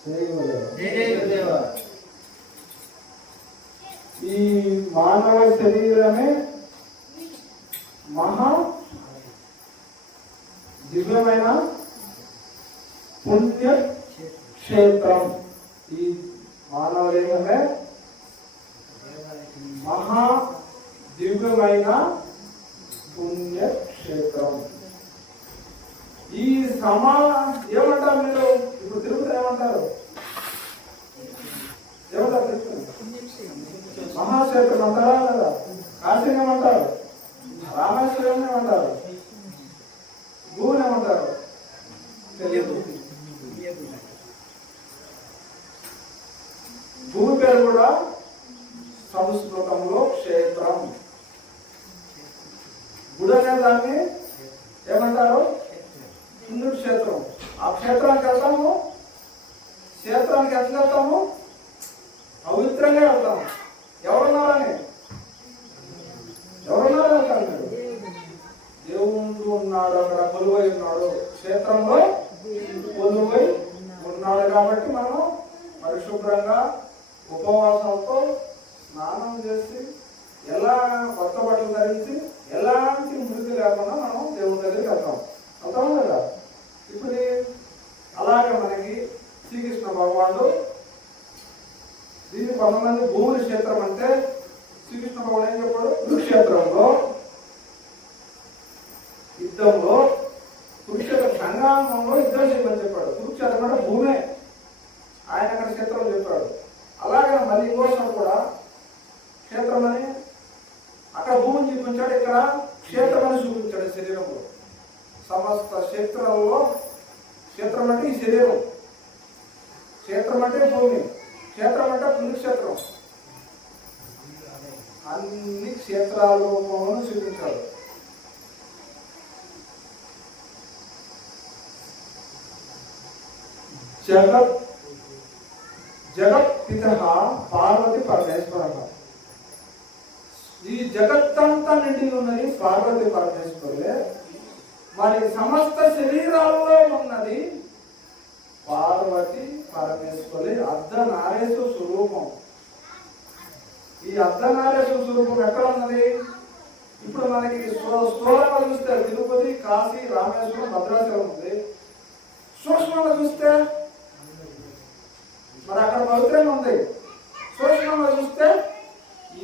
ఈ మానవ శరీరమే మహా దివ్యమైన పుణ్యక్షేత్రం. ఈ మానవ దేహమే మహా దివ్యమైన పుణ్యక్షేత్రం. ఈ ఏమంటారు మీరు ఇప్పుడు తిరుపతి ఏమంటారు? ఏమంటారు? మహాక్షేత్రం అంటారా లేదా? కాశీని ఏమంటారు? రామేశ్వరం ఏమంటారు? భూమిని ఏమంటారు? తెలియదు. భూమి పేరు కూడా సంస్కృతంలో క్షేత్రం. గుడి అనే దాన్ని ఏమంటారు? పుణ్యక్షేత్రం. ఆ క్షేత్రానికి వెళ్తాము. క్షేత్రానికి ఎట్లా వెళ్తాము? పవిత్రంగా వెళ్తాము. ఎవరున్నారని వెళ్తాను మీరు. దేవుడు ఉన్నాడు, అక్కడ కొలువై ఉన్నాడు, క్షేత్రంలో కొలువై ఉన్నాడు. కాబట్టి మనం పరిశుభ్రంగా ఉపవాసంతో స్నానం చేసి ఎలా కొత్త బట్టలు ధరించి ఎలాంటి మృతి లేకుండా మనం దేవుని దగ్గరికి వెళ్తాం కదా. ఇప్పుడు అలాగే మనకి శ్రీకృష్ణ భగవానుడు దీన్ని కొంతమంది భూమి క్షేత్రం అంటే శ్రీకృష్ణ భగవాన్ ఏం చెప్పాడు? కురుక్షేత్రంలో యుద్ధంలో కురుక్షేత్ర సంగ్రామంలో యుద్ధం చేయమని చెప్పాడు. కురుక్షేత్రం అంటే భూమే. ఆయన అక్కడ క్షేత్రం చెప్పాడు. అలాగే మళ్ళీ ఇంకోసారి కూడా క్షేత్రం అని అక్కడ భూమిని చూపించాడు, ఇక్కడ క్షేత్రం అని చూపించాడు. శరీరంలో సమస్త క్షేత్రంలో క్షేత్రం అంటే ఈ శరీరం, క్షేత్రం అంటే భూమి, క్షేత్రం అంటే పుణ్యక్షేత్రం. అన్ని క్షేత్రాల రూపంలో చూపించాడు. జగత్పిత పార్వతి పరమేశ్వర. ఈ జగత్తంతా నిండి ఉన్నది పార్వతి పరమేశ్వరులే. మరి సమస్త శరీరాల్లో ఉన్నది పార్వతి పరమేశ్వరి అర్ధనారేశ్వర స్వరూపం. ఈ అర్ధనారేశ్వర స్వరూపం ఎక్కడ ఉన్నది? ఇప్పుడు మనకి స్థూలంగా చూస్తే తిరుపతి, కాశీ, రామేశ్వరం, భద్రాచలం ఉంది. సూక్ష్మంగా చూస్తే మరి అక్కడ పవిత్రంగా ఉంది. సూక్ష్మంగా చూస్తే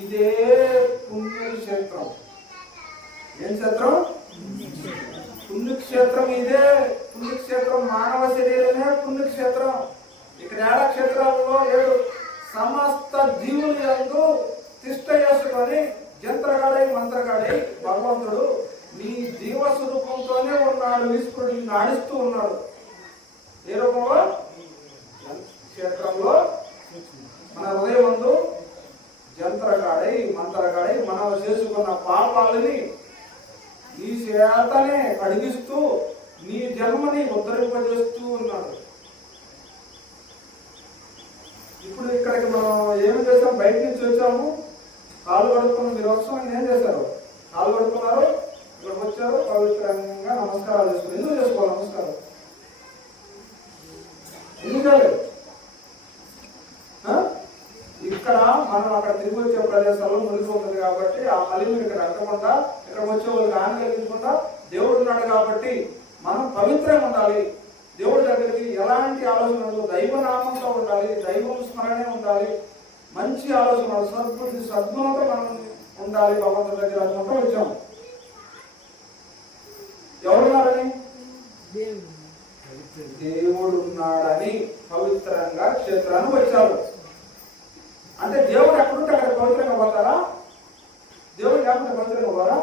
ఇదే పుణ్యక్షేత్రం. ఏం క్షేత్రం? పుణ్యక్షేత్రం. ఇదే పుణ్యక్షేత్రం. మానవ శరీరమే పుణ్యక్షేత్రం. ఇక్కడ ఏడ క్షేత్రాలలో లేదు. సమస్త జీవులు యందు తిష్ట చేసుకొని జంత్రగాడై మంత్రగాడై భగవంతుడు నీ జీవ స్వరూపంతోనే ఉన్నాడు. ఈశ్వరుడు నాడిస్తూ ఉన్నాడు. ఏ రూపంలో? క్షేత్రంలో మన హృదయం ముందు జంత్రగాడై మంత్రగాడై మనం చేసుకున్న పాపాలని నీ చేతనే కడిగిస్తూ నీ జన్మని ఉద్ధరింపజేస్తూ ఉన్నాడు. ఇప్పుడు ఇక్కడికి మనం ఏమి చేసాం? బయట నుంచి వచ్చాము, కాలు కడుక్కున్నాం. మీరు వచ్చామని ఏం చేశారు? కాలు కడుక్కున్నారు, ఇక్కడికి వచ్చారు, పవిత్రంగా నమస్కారాలు చేసుకున్నారు. ఎందుకు చేసుకోవాలి నమస్కారం? ఎందుకంటే ఇక్కడ మనం అక్కడ తిరిగి వచ్చే ప్రదేశాల్లో మునిగిపోతుంది కాబట్టి ఆ మలిని ఇక్కడ అక్కకుండా ఇక్కడ వచ్చే వాళ్ళకి ఆనంద కలిగించకుండా దేవుడు ఉన్నాడు కాబట్టి మనం పవిత్రంగా ఉండాలి. దేవుడి దగ్గరికి ఎలాంటి ఆలోచనలు దైవనామంతో ఉండాలి, దైవం స్మరణే ఉండాలి, మంచి ఆలోచనలు సద్బుద్ధి సద్గుణంతో మనం ఉండాలి. భగవంతుడి దగ్గర అనుకుంటూ వచ్చాము. ఎవరున్నారని? దేవుడు ఉన్నాడని పవిత్రంగా క్షేత్రాన్ని వచ్చారు. అంటే దేవుడు ఎక్కడుంటే అక్కడ పవిత్రంగా పోతారా? దేవుడు లేకుండా పవిత్రంగా పోరా?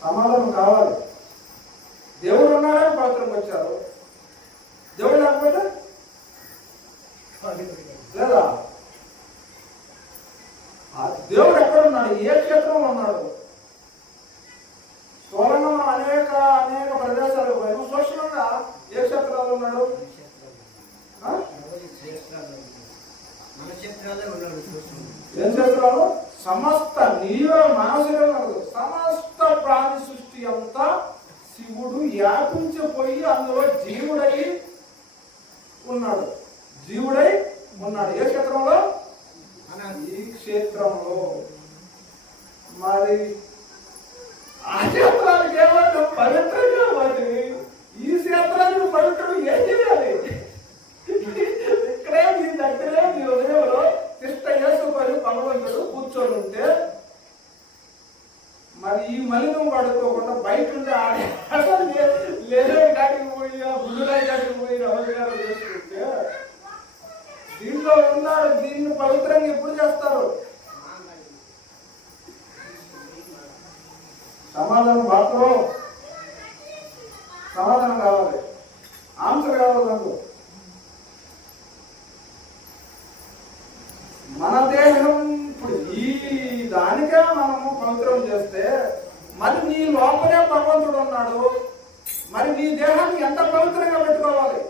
సమాధానం కావాలి. దేవుడు ఉన్నాడని పవిత్రంగా వచ్చారు. దేవుడు లేకపోతే లేదా? దేవుడు ఎక్కడున్నాడు? ఏ క్షేత్రంలో ఉన్నాడు? స్థూలంగా అనేక ప్రదేశాలు పోయాము. సూక్ష్మంగా ఏ క్షేత్రాల్లో ఉన్నాడు? ఏం క్షేత్రాలు? సమస్త మనసులో సమస్త ప్రాణి సృష్టి అంతా శివుడు వ్యాపించిపోయి పోయి అందులో జీవుడై ఉన్నాడు. జీవుడై ఉన్నాడు. ఏ క్షేత్రంలో? ఈ క్షేత్రంలో. మరి ఆ క్షేత్రానికి ఏమంటే పవిత్రంగా మరి ఈ క్షేత్రానికి పవిత్రం ఏం చేయాలి? ఇక్కడే మీ దగ్గరే మీ హృదయంలో తిష్ట యేసుకొని భగవంతుడు కూర్చొని ఉంటే మరి ఈ మలినం పడుకోకుండా బయట ఉంటే లేదే కాటికి పోయి గుళ్ళ కాటికి పోయి నమస్కారం చేసుకుంటే దీంట్లో ఉన్నారు. దీన్ని పవిత్రంగా ఎప్పుడు చేస్తారు? సమాధానం మాత్రం సమాధానం కావాలి, ఆన్సర్ కావాలి నాకు. మన దేహం ఇప్పుడు ఈ దానికే మనము పవిత్రం చేస్తే మరి నీ లోపలే భగవంతుడు ఉన్నాడు. మరి నీ దేహాన్ని ఎంత పవిత్రంగా పెట్టుకోవాలి?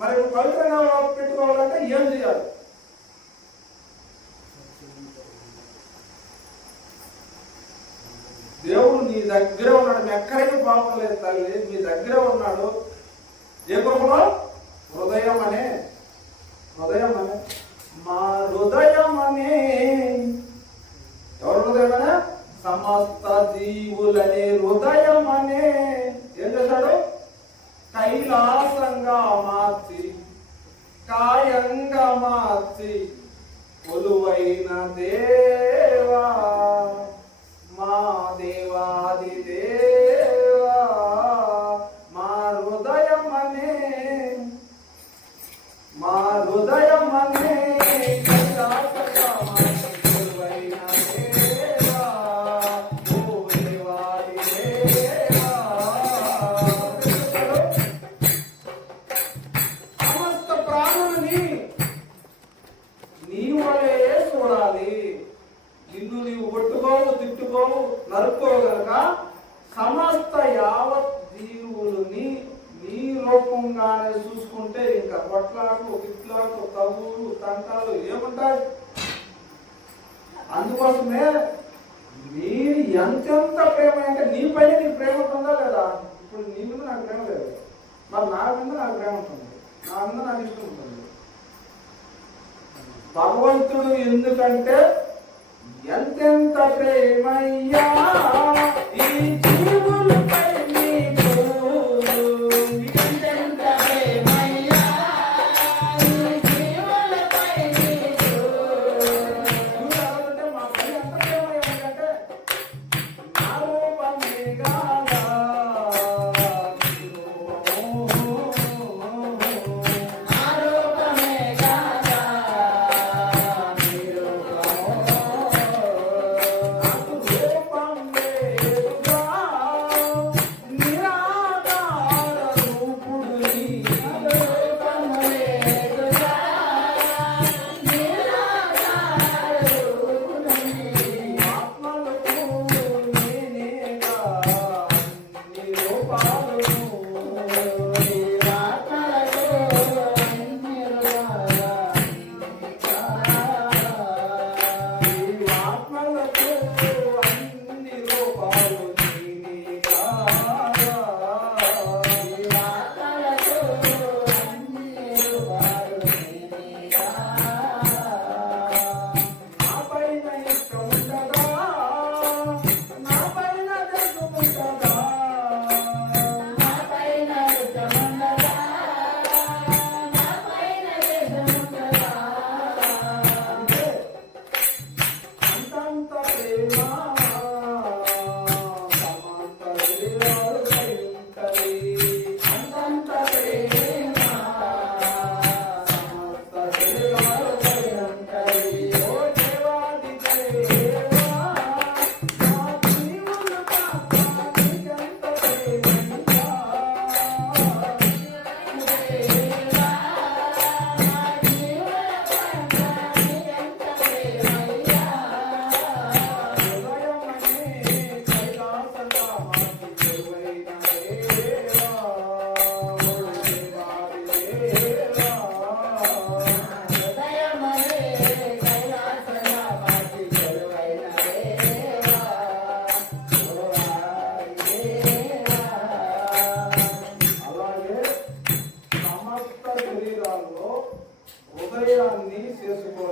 మరి పవిత్రంగా పెట్టుకోవాలంటే ఏం చేయాలి? దేవుడు నీ దగ్గర ఉన్నాడు. మీ ఎక్కడికి పాపం లేదు తల్లి, మీ దగ్గర ఉన్నాడు. ఏ గృహంలో? హృదయం అనే మా హృదయం అనే ఎవరు హృదయం అనే? సమస్త జీవులనే హృదయం అనే ఏం చేశాడు? కైలాసంగా మార్చి కాయంగా మార్చి కొలువైన దేవా మా దేవాది దేవా మా హృదయం అనే కైలాసంగా మార్చి కొలువైన దేవా ఓ దేవాది దేవా. సమస్త ప్రాణులని నీ వలే చూడాలి. నిన్ను నీవు కొట్టుకోవు, తిట్టుకోవు, నరుక్కోగలక సమస్త యావత్ జీవులని నీ రూపంగానే చూసుకుంటే ఇంకా కొట్లాట్లు, తిట్లాట్లు, తగులు, తంటాలు ఏముంటాయి? అందుకోసమే మీరు ఎంతెంత ప్రేమ అంటే నీ పైన నీకు ప్రేమ ఉంటుందా లేదా? ఇప్పుడు నీ మీద నాకు ప్రేమ లేదు, మరి నా మీద నాకు ప్రేమ ఉంటుంది, నా మీద నాకు ఇష్టం ఉంటుంది. భగవంతుడు ఎందుకంటే ఎంతెంత ప్రేమయ్యా ఈ జీవులపై నీకు, ఎంతెంత ప్రేమయ్యా ఈ జీవులపై నీకు. అంటే మా పై ఎంత ప్రేమ ఏంటంటే నా రూపమే కాదా నీ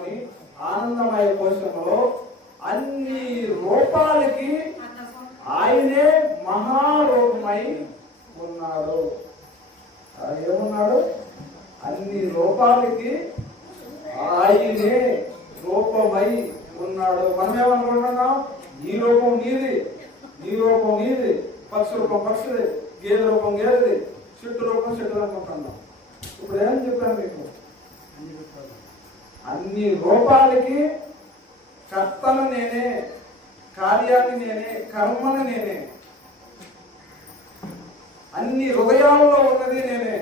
అని ఆనందమయ కోశంలో అన్ని రూపాలకి ఆయనే మహారూపమై ఉన్నాడు. ఏమున్నాడు? అన్ని రూపాలకి ఆయనే రూపమై ఉన్నాడు. మనం ఏమనుకుంటున్నాం? ఈ రూపం నీది, నీ రూపం నీది, పక్షి రూపం పక్షిది, గేదె రూపం గేదెది, చెట్టు రూపం చెట్టు అనుకుంటున్నాం. ఇప్పుడు ఏం చెప్పాను మీకు? అన్ని రూపాలకి కర్తను నేనే, కార్యాన్ని నేనే, కర్మను నేనే, అన్ని హృదయాల్లో ఉన్నది నేనే.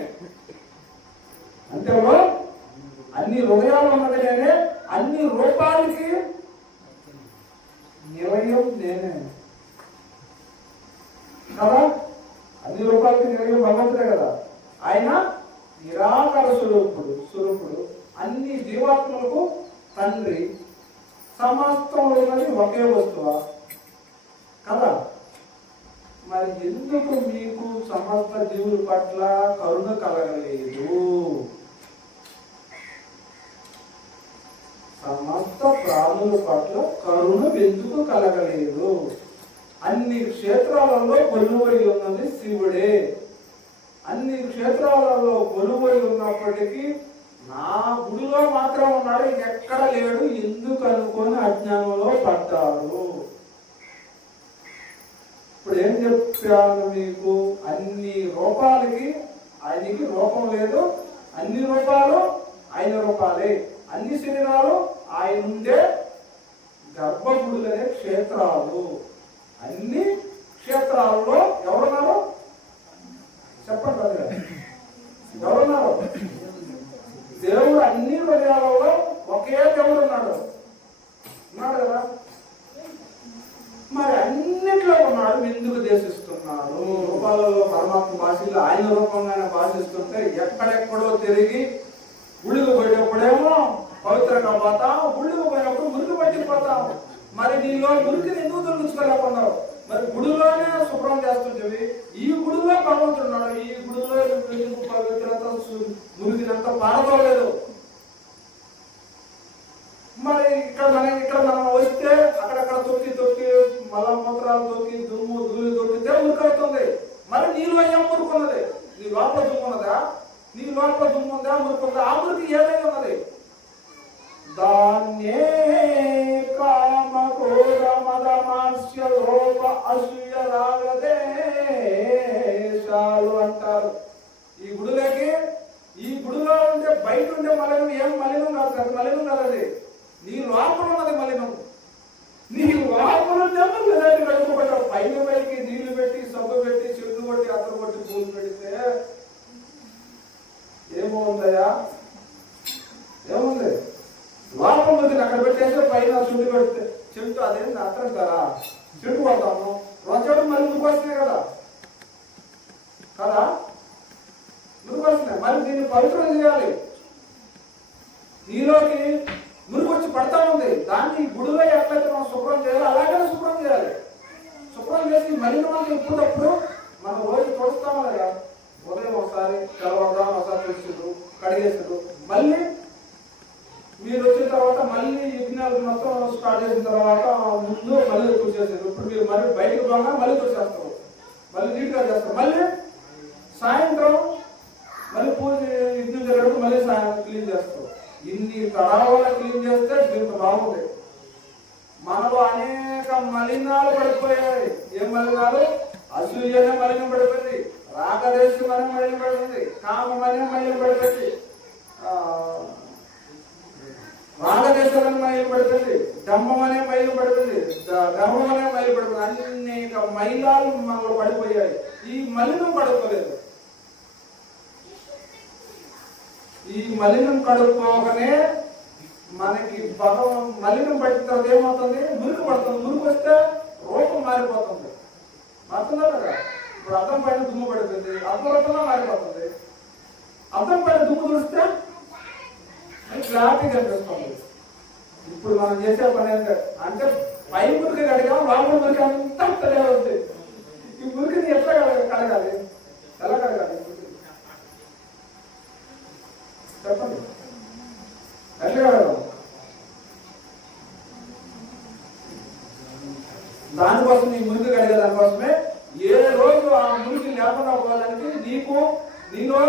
అంటే అన్ని హృదయాల్లో ఉన్నది నేనే, అన్ని రూపాలకి నిలయం నేనే కదా. అన్ని రూపాలకి నిలయం భగవంతుడే కదా. ఆయన నిరాకార స్వరూపుడు, అన్ని జీవాత్మలకు తండ్రి, సమస్తంలో ఉన్నది ఒకే వస్తువా కదా. మరి ఎందుకు మీకు సమస్త జీవుల పట్ల కరుణ కలగలేదు? సమస్త ప్రాణుల పట్ల కరుణ ఎందుకు కలగలేదు? అన్ని క్షేత్రాలలో కొలువై ఉన్నది శివుడే. అన్ని క్షేత్రాలలో కొలువై ఉన్నప్పటికీ నా గుడిలో మాత్రం ఉన్నాడు, ఎక్కడ లేడు ఎందుకు అనుకొని అజ్ఞానంలో పడ్డారు. ఇప్పుడు ఏం చెప్పాను మీకు? అన్ని రూపాలకి ఆయనకి రూపం లేదు, అన్ని రూపాలు ఆయన రూపాలే, అన్ని శరీరాలు ఆయన ఉండే గర్భగుడులనే క్షేత్రాలు. అన్ని క్షేత్రాల్లో ఎవరున్నారు చెప్పండి కదా? ఎవరున్నారు? దేవుడు అన్ని హృదయాలలో ఒకే దేవుడు ఉన్నాడు కదా. మరి అన్నిట్లో ఉన్నాడు, ఎందుకు దేశిస్తున్నాడు? రూపాలలో పరమాత్మ భాషలో ఆయన రూపంగానే భాషిస్తుంటే ఎక్కడెక్కడో తిరిగి గుళ్ళకు పోయేటప్పుడేమో పవిత్రంగా పోతాం, గుళ్ళకు పోయినప్పుడు మురికి పట్టిపోతాం. మరి నీలో మురికిని ఎందుకు తొలగించుకోలేకున్నావు? మరి గుడిలోనే శుభ్రం చేస్తుంటేవి, ఈ గుడిలో భగవంతుడున్నాడు, ఈ గుడిలో పవిత్రత మురికినంతా పారదోలేదు. మరి ఇక్కడ మనం వస్తే అక్కడక్కడ తొక్కి మలమూత్రాలు తొక్కి దుమ్ము ధూళి తొక్కితే మురికవుతుంది. మరి నీలో ఏం మురుకున్నది? నీ లోపల దుమ్ము ఉన్నదా? నీ లోపల దుమ్ము ఉందా, మురుకుందా? ఆ మురికి ఏదైనా ఉన్నది దాన్నే కామ క్రోధ మద మాత్సర్య లోభ అసూయ రాగ ద్వేషాలు అంటారు. ఈ గుడిలోకి, ఈ గుడిలో ఉండే బయట ఉండే మలినం ఏం మలినం కాదు, అది మలినం కాదు. నీ లోపల ఉన్నది మలినం. నీ లోపల కడుపుకుంటావు. పైకి నీళ్లు పెట్టి, సబ్బు పెట్టి, చెట్టు కొట్టి, అతను కొట్టి, పూలు పెడితే ఏమవుందయా? ఏముంది? లోపల ఉంది అక్కడ పెట్టేస్తే పైన చుట్టు పెడితే చెట్టు అదేంటి అర్థం కదా. చెట్టు కొడతాము, రోజు మళ్ళీ ముందుకు వస్తున్నాయి కదా ముందుకు వస్తున్నాయి. మళ్ళీ దీన్ని పవిత్రం చేయాలి. నీలోకి మురుగు వచ్చి పడతా ఉంది, దాన్ని గుడిలో ఎట్లయితే మనం శుభ్రం చేయాలి అలాగే శుభ్రం చేయాలి. శుభ్రం చేసి మళ్ళీ మనం ఎప్పుడప్పుడు మనం రోజు చూస్తాము కదా. ఉదయం ఒకసారి తెల్లవారుదాం ఒకసారి చూస్తారు, కడిగేస్తారు. మళ్ళీ మీరు వచ్చిన తర్వాత మళ్ళీ యజ్ఞాలు మొత్తం స్టార్ట్ చేసిన తర్వాత ముందు మళ్ళీ చూసేసారు. ఇప్పుడు మీరు మళ్ళీ బయటకు పోగా మళ్ళీ చూసేస్తారు, మళ్ళీ నీట్గా చేస్తారు. మళ్ళీ సాయంత్రం మళ్ళీ పూజ యజ్ఞం జరిగినప్పుడు మళ్ళీ సాయంత్రం క్లీన్ చేస్తారు. ఇన్ని తడావాళ్ళ క్లీన్ చేస్తే దీనికి బాగుంది. మనలో అనేక మలినాలు పడిపోయాయి. ఏం మలినాలు? అసూయనే మలినం పడిపోయింది, రాగదేశం అనే మలినం పడిపోయింది, కామం అనే మలినం పడిపోయింది, రాగదేశాలని మైలు పడిపోయింది, డంబం అనే మైలు పడిపోయింది, గర్వం అనే మైలు పడిపోయింది. అనేక మైలాలు మనలో పడిపోయాయి. ఈ మలినం పడిపోలేదు. ఈ మలినం కడుక్కోగానే మనకి మలినం పడిన తర్వాత ఏమవుతుంది? మురికి పడుతుంది. మురికి వస్తే రూపం మారిపోతుంది. మారుతుందా కదా? ఇప్పుడు అద్దం పైన దుమ్ము పడిపోయింది, అద్దం రూపంలో మారిపోతుంది. అద్దం పైన దుమ్ము తుడిస్తే క్లారిటీ కనిపిస్తుంది. ఇప్పుడు మనం చేసే పని అంటే పై మురికి కడిగా లోపల మురికి అంతా తెలియదు. ఈ మురికిని ఎట్లా కడగాలి? ఎలా కడగాలి చెప్పండి. ఎట్లా కడగాలి? దానికోసం నీ మురికి కడిగే దానికోసమే ఏ రోజు ఆ మురికి లేకుండా పోవడానికి నీలో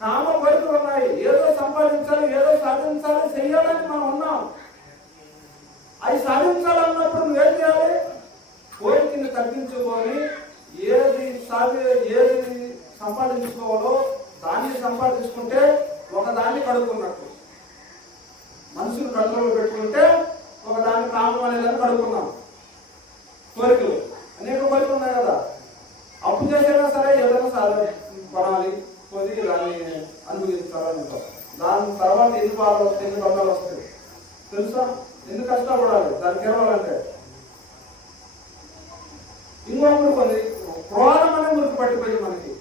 కామ కోరికలు ఉన్నాయి. ఏదో సంపాదించాలి, ఏదో సాధించాలి, చెయ్యాలని మనం ఉన్నాం. అవి సాధించాలన్నప్పుడు నువ్వేం చేయాలి? కోరికని తగ్గించుకొని ఏది సంపాదించుకోవాలో దాన్ని సంపాదించుకుంటే ఒకదాన్ని కడుక్కున్నట్టు. మనుషులు కంట్రోల్లో పెట్టుకుంటే ఒకదాన్ని కామం అనేదాన్ని కడుక్కున్నాం. కోరికలు అనేక కోరికలు ఉన్నాయి కదా. అప్పు చేసైనా సరే ఏదైనా కొనాలి, కొద్ది దాన్ని అనుభవించాలని ఉంటాం. దాని తర్వాత ఎన్ని బాధలు వస్తాయి, ఎన్ని బంధాలు వస్తాయి తెలుసా? ఎందుకు కష్టపడాలి దాన్ని గెలవాలంటే? ఇంకొకటి కొన్ని క్రోధం అనే మురికి పట్టిపోయింది మనకి.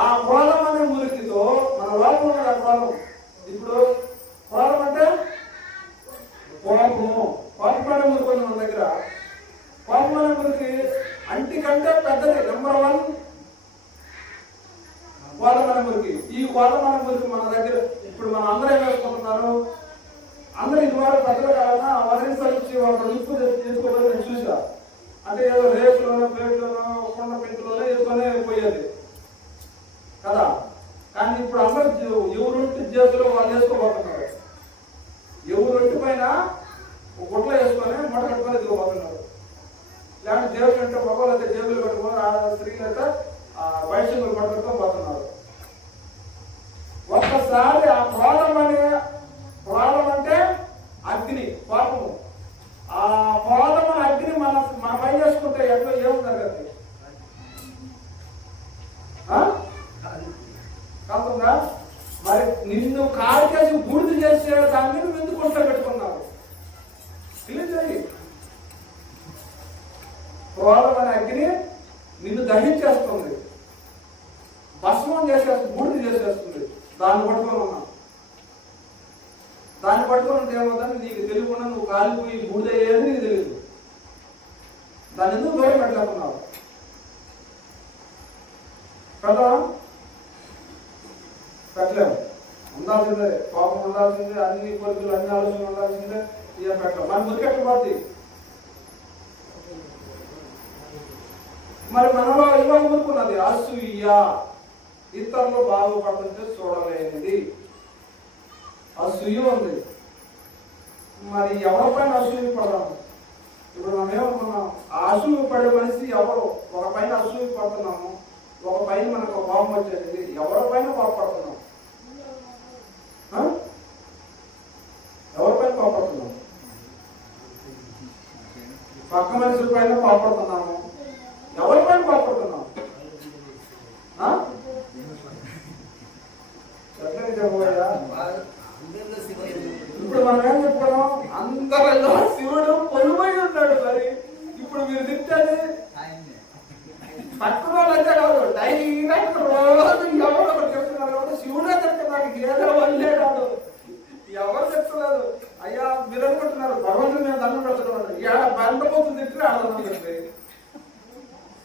ఆ క్రోధం అనే మురికితో మన లోపల ఉన్నది. ఆ క్రోధం ఇప్పుడు క్రోధం అంటే కోపము. కోపం అనే మురికి ఉంది మన దగ్గర. కోపం అనే మురికి అంటికంటే పెద్దది నెంబర్ 1 కోపం అనే మురికి. ఈ కోపం అనే మురికి మన దగ్గర ఇప్పుడు మనం అందరూ ఏం వేసుకుంటున్నారు? అందరూ ఇదివరకు పెద్దలు కావాలన్నా వదిలించాలి వచ్చి వాళ్ళు నిప్పు తీసుకోవాలి. నేను చూసా. అంటే ఏదో రేపులోనో ప్లేట్లోనో కొండ పెంకులోనో ఎదుర్కొనే పోయేది కదా. కానీ ఇప్పుడు అందరూ ఎవరొంటి చేతిలో వాళ్ళు వేసుకోబోతున్నారు. ఎవరొంటి పైన గుడ్ల వేసుకొని మూట కట్టుకొని ఎదుగుపోతున్నారు. లేదంటే జేబులు అంటే మగవాళ్ళు అయితే జేబులు కట్టుకొని, స్త్రీలు అయితే బయట చెంగులు పట్టుకొని పోతున్నారు. ఒక్కసారి ఆ క్రోధం అంటే అగ్ని, కోపము. ఆ క్రోధం అనే అగ్ని మన పై చేసుకుంటే ఎట్లా ఏముంటారు కదా కాకుండా మరి నిన్ను కాలు చేసి బూడిద చేసే దాన్ని నువ్వు ఎందుకు కొంట పెట్టుకున్నావు? తెలియదు. క్రోధం అనే అగ్ని నిన్ను దహించేస్తుంది, భస్మం చేసేస్తుంది, బూడిద చేసేస్తుంది. దాన్ని పట్టుకొని ఉన్నావు. దాన్ని పట్టుకొని ఏమవుతుంది? నీకు తెలియకుండా నువ్వు కాలిపోయి బూడిదయ్యేది నీకు తెలియదు. దాన్ని ఎందుకు దూరం పెట్టలేకున్నావు కదా? పెట్టలేము. ఉండాల్సిందే, కోపం ఉండాల్సిందే, అన్ని కోరికలు అన్ని ఆలోచనలు ఉండాల్సిందే. ఏం పెట్టలేము. మన మురికెట్టబోద్ది. మరి మనలో ఇవ్వ మురుకున్నది అసూయ, ఇతరులు బాగుపడుతుంటే చూడలేనిది అసూయ ఉంది. మరి ఎవరిపైన అసూయ పడదాము? ఇప్పుడు మనం ఏమనుకున్నాం? ఆ అసూయ పడే మనిషి ఎవరు? ఒక పైన అసూయ పడుతున్నాము, ఒక పైన మనకు కోపం వచ్చేది. ఎవరిపైన కోపడుతున్నాం? ఎవరిపైన కోపడుతున్నాం? పక్క మనుషుల పైన కోపడుతున్నాము. ఎవరిపైన కోపడుతున్నాం? ఇప్పుడు మనం ఏం చెప్పుకున్నాం? అందరిలో శివుడు పొలుమై ఉన్నాడు. మరి ఇప్పుడు మీరు తిట్టేది పక్కన వాళ్ళంటే కాదు, డైరెక్ట్ రోజు ఎవరు ఒకరు చెప్తున్నారు. శివుడే చెప్తున్నారు, ఏదో వల్లే కాదు, ఎవరు చెప్తున్నారు. అయ్యా మీరు అనుకుంటున్నారు భగవంతుడు మేము దండం పెడుతున్నాడు. బండపోతుంది తిట్టి ఆడదాం చెప్పి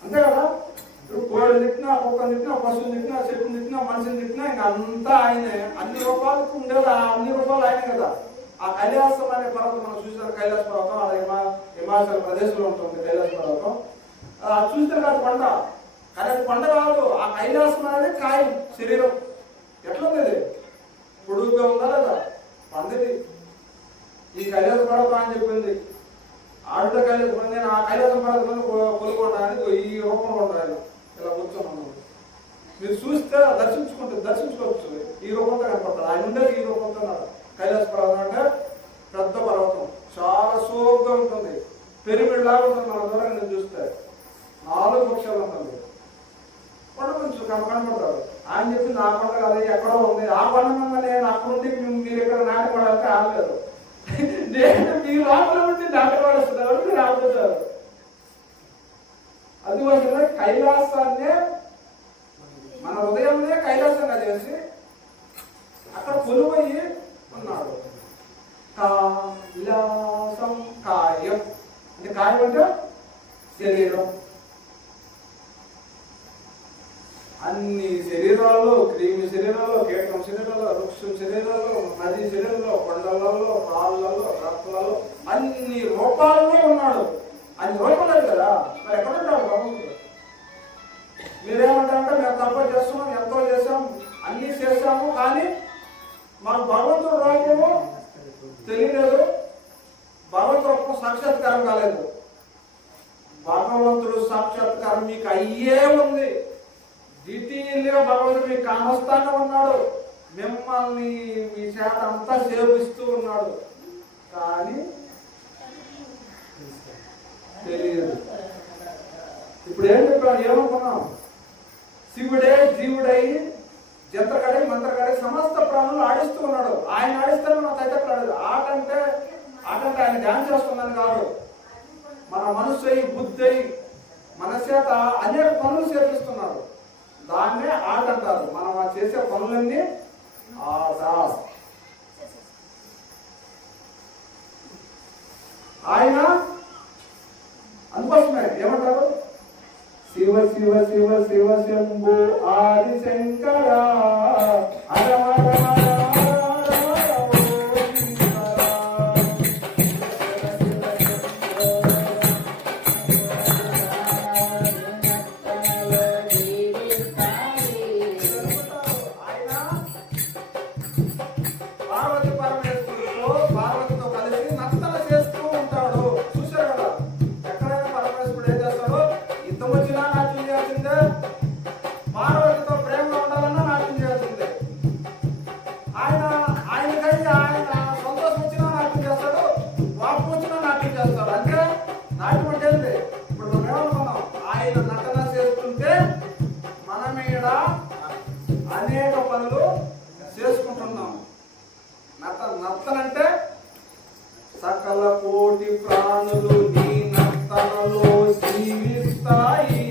అంతే కదా. ఇప్పుడు కోళ్ళు తిట్టినా, కుక్కను తిట్టినా, పశువుని తిట్టినా, చెట్టుని తిట్టినా, మనిషిని తిట్టినా ఇంకా అంతా ఆయనే. అన్ని రూపాయలకు ఉండేది అన్ని రూపాయలు ఆయనే కదా. ఆ కైలాసం అనే పర్వతం మనం చూసారు. కైలాస పర్వతం అది హిమాచల్ ప్రదేశ్లో ఉంటుంది. కైలాస పర్వతం చూస్తే కాదు కొండ, కానీ అది కొండ కాదు. ఆ కైలాసం అనేది కాయం, శరీరం. ఎట్లుంది? పొడుగుగా ఉందా లేదా? పందిది. ఈ కైలాస పర్వతం అని చెప్పింది. ఆవిడ కైలాసం, నేను ఆ కైలాసం పర్వతం కొలుకోవడానికి ఈ రూపంలో ఉండాలి. ఇలా కూర్చొని మీరు చూస్తే దర్శించుకోవచ్చు. ఈ రూపంతో కనపడతారు. ఆయన ఉండేది ఈ రూపంతో. కైలాస పర్వతం అంటే పెద్ద పర్వతం, చాలా సోగ్గా ఉంటుంది, పిరమిడ్ లాగా ఉంటుంది. మన దూరంగా నేను చూస్తే 4 పక్షాలు ఉంటుంది. కొండ కొంచెం కనపడతారు. ఆయన చెప్పింది ఆ కొండ కాదు, ఎక్కడో ఉంది. ఆ కొండ మీద నేను అక్కడుండి మీరు ఇక్కడ నాటకపడాలంటే ఆగలేదు. నేను మీ లోపల ఉండి నాటకపడుతున్నాడు, మీరు ఆపుతారు. అందువల్ల కైలాసాన్నే మన హృదయంనే కైలాసంగా చేసి అక్కడ కొలువయ్యి ఉన్నాడు. కైలాసం కాయం అంటే, కాయం అంటే శరీరం. అన్ని శరీరాల్లో, క్రిమి శరీరాల్లో, కీటకం శరీరాల్లో, వృక్షం శరీరాల్లో, నది శరీరంలో, కొండలలో, రాళ్ళలో, రక్తాలలో, అన్ని రూపాలలో ఉన్నాడు. అది రూపం లేదు కదా, మరి ఎక్కడ ఉంటాడు భగవంతుడు? మీరేమంటారంటే మేము తప్ప చేస్తున్నాం, ఎంతో చేసాం, అన్నీ చేసాము, కానీ మాకు భగవంతుడు రూపము తెలియలేదు, భగవంతుడు రూపం సాక్షాత్కారం కాలేదు. భగవంతుడు సాక్షాత్కారం మీకు అయ్యే ఉంది. డీటెయిల్గా భగవంతుడు మీకు కామస్థానే ఉన్నాడు, మిమ్మల్ని మీ చేత అంతా సేవిస్తూ ఉన్నాడు, కానీ తెలియదు. ఇప్పుడు ఏం చెప్పాను, ఏమనుకున్నాం? శివుడే జీవుడై జంత్రకడై మంత్రకడై సమస్త ప్రాణులు ఆడిస్తూ ఉన్నాడు. ఆయన ఆడిస్తే మనం తగ్గట్లాడదు. ఆట అంటే ఆయన డ్యాన్స్ చేస్తుందని కాదు, మన మనస్సు అయి బుద్ధి అయి మన చేత అనేక పనులు చేపిస్తున్నాడు. దాన్నే ఆట అంటారు. మనం చేసే పనులన్నీ ఆట. ఆయన అందుకోసమే ఏమంటారు? శివ శివ శివ శివ శంభు ఆది శంకర అనేక పనులు చేసుకుంటున్నాం. నర్తనంటే సకల కోటి ప్రాణులు నీ నర్తనలో జీవిస్తాయి.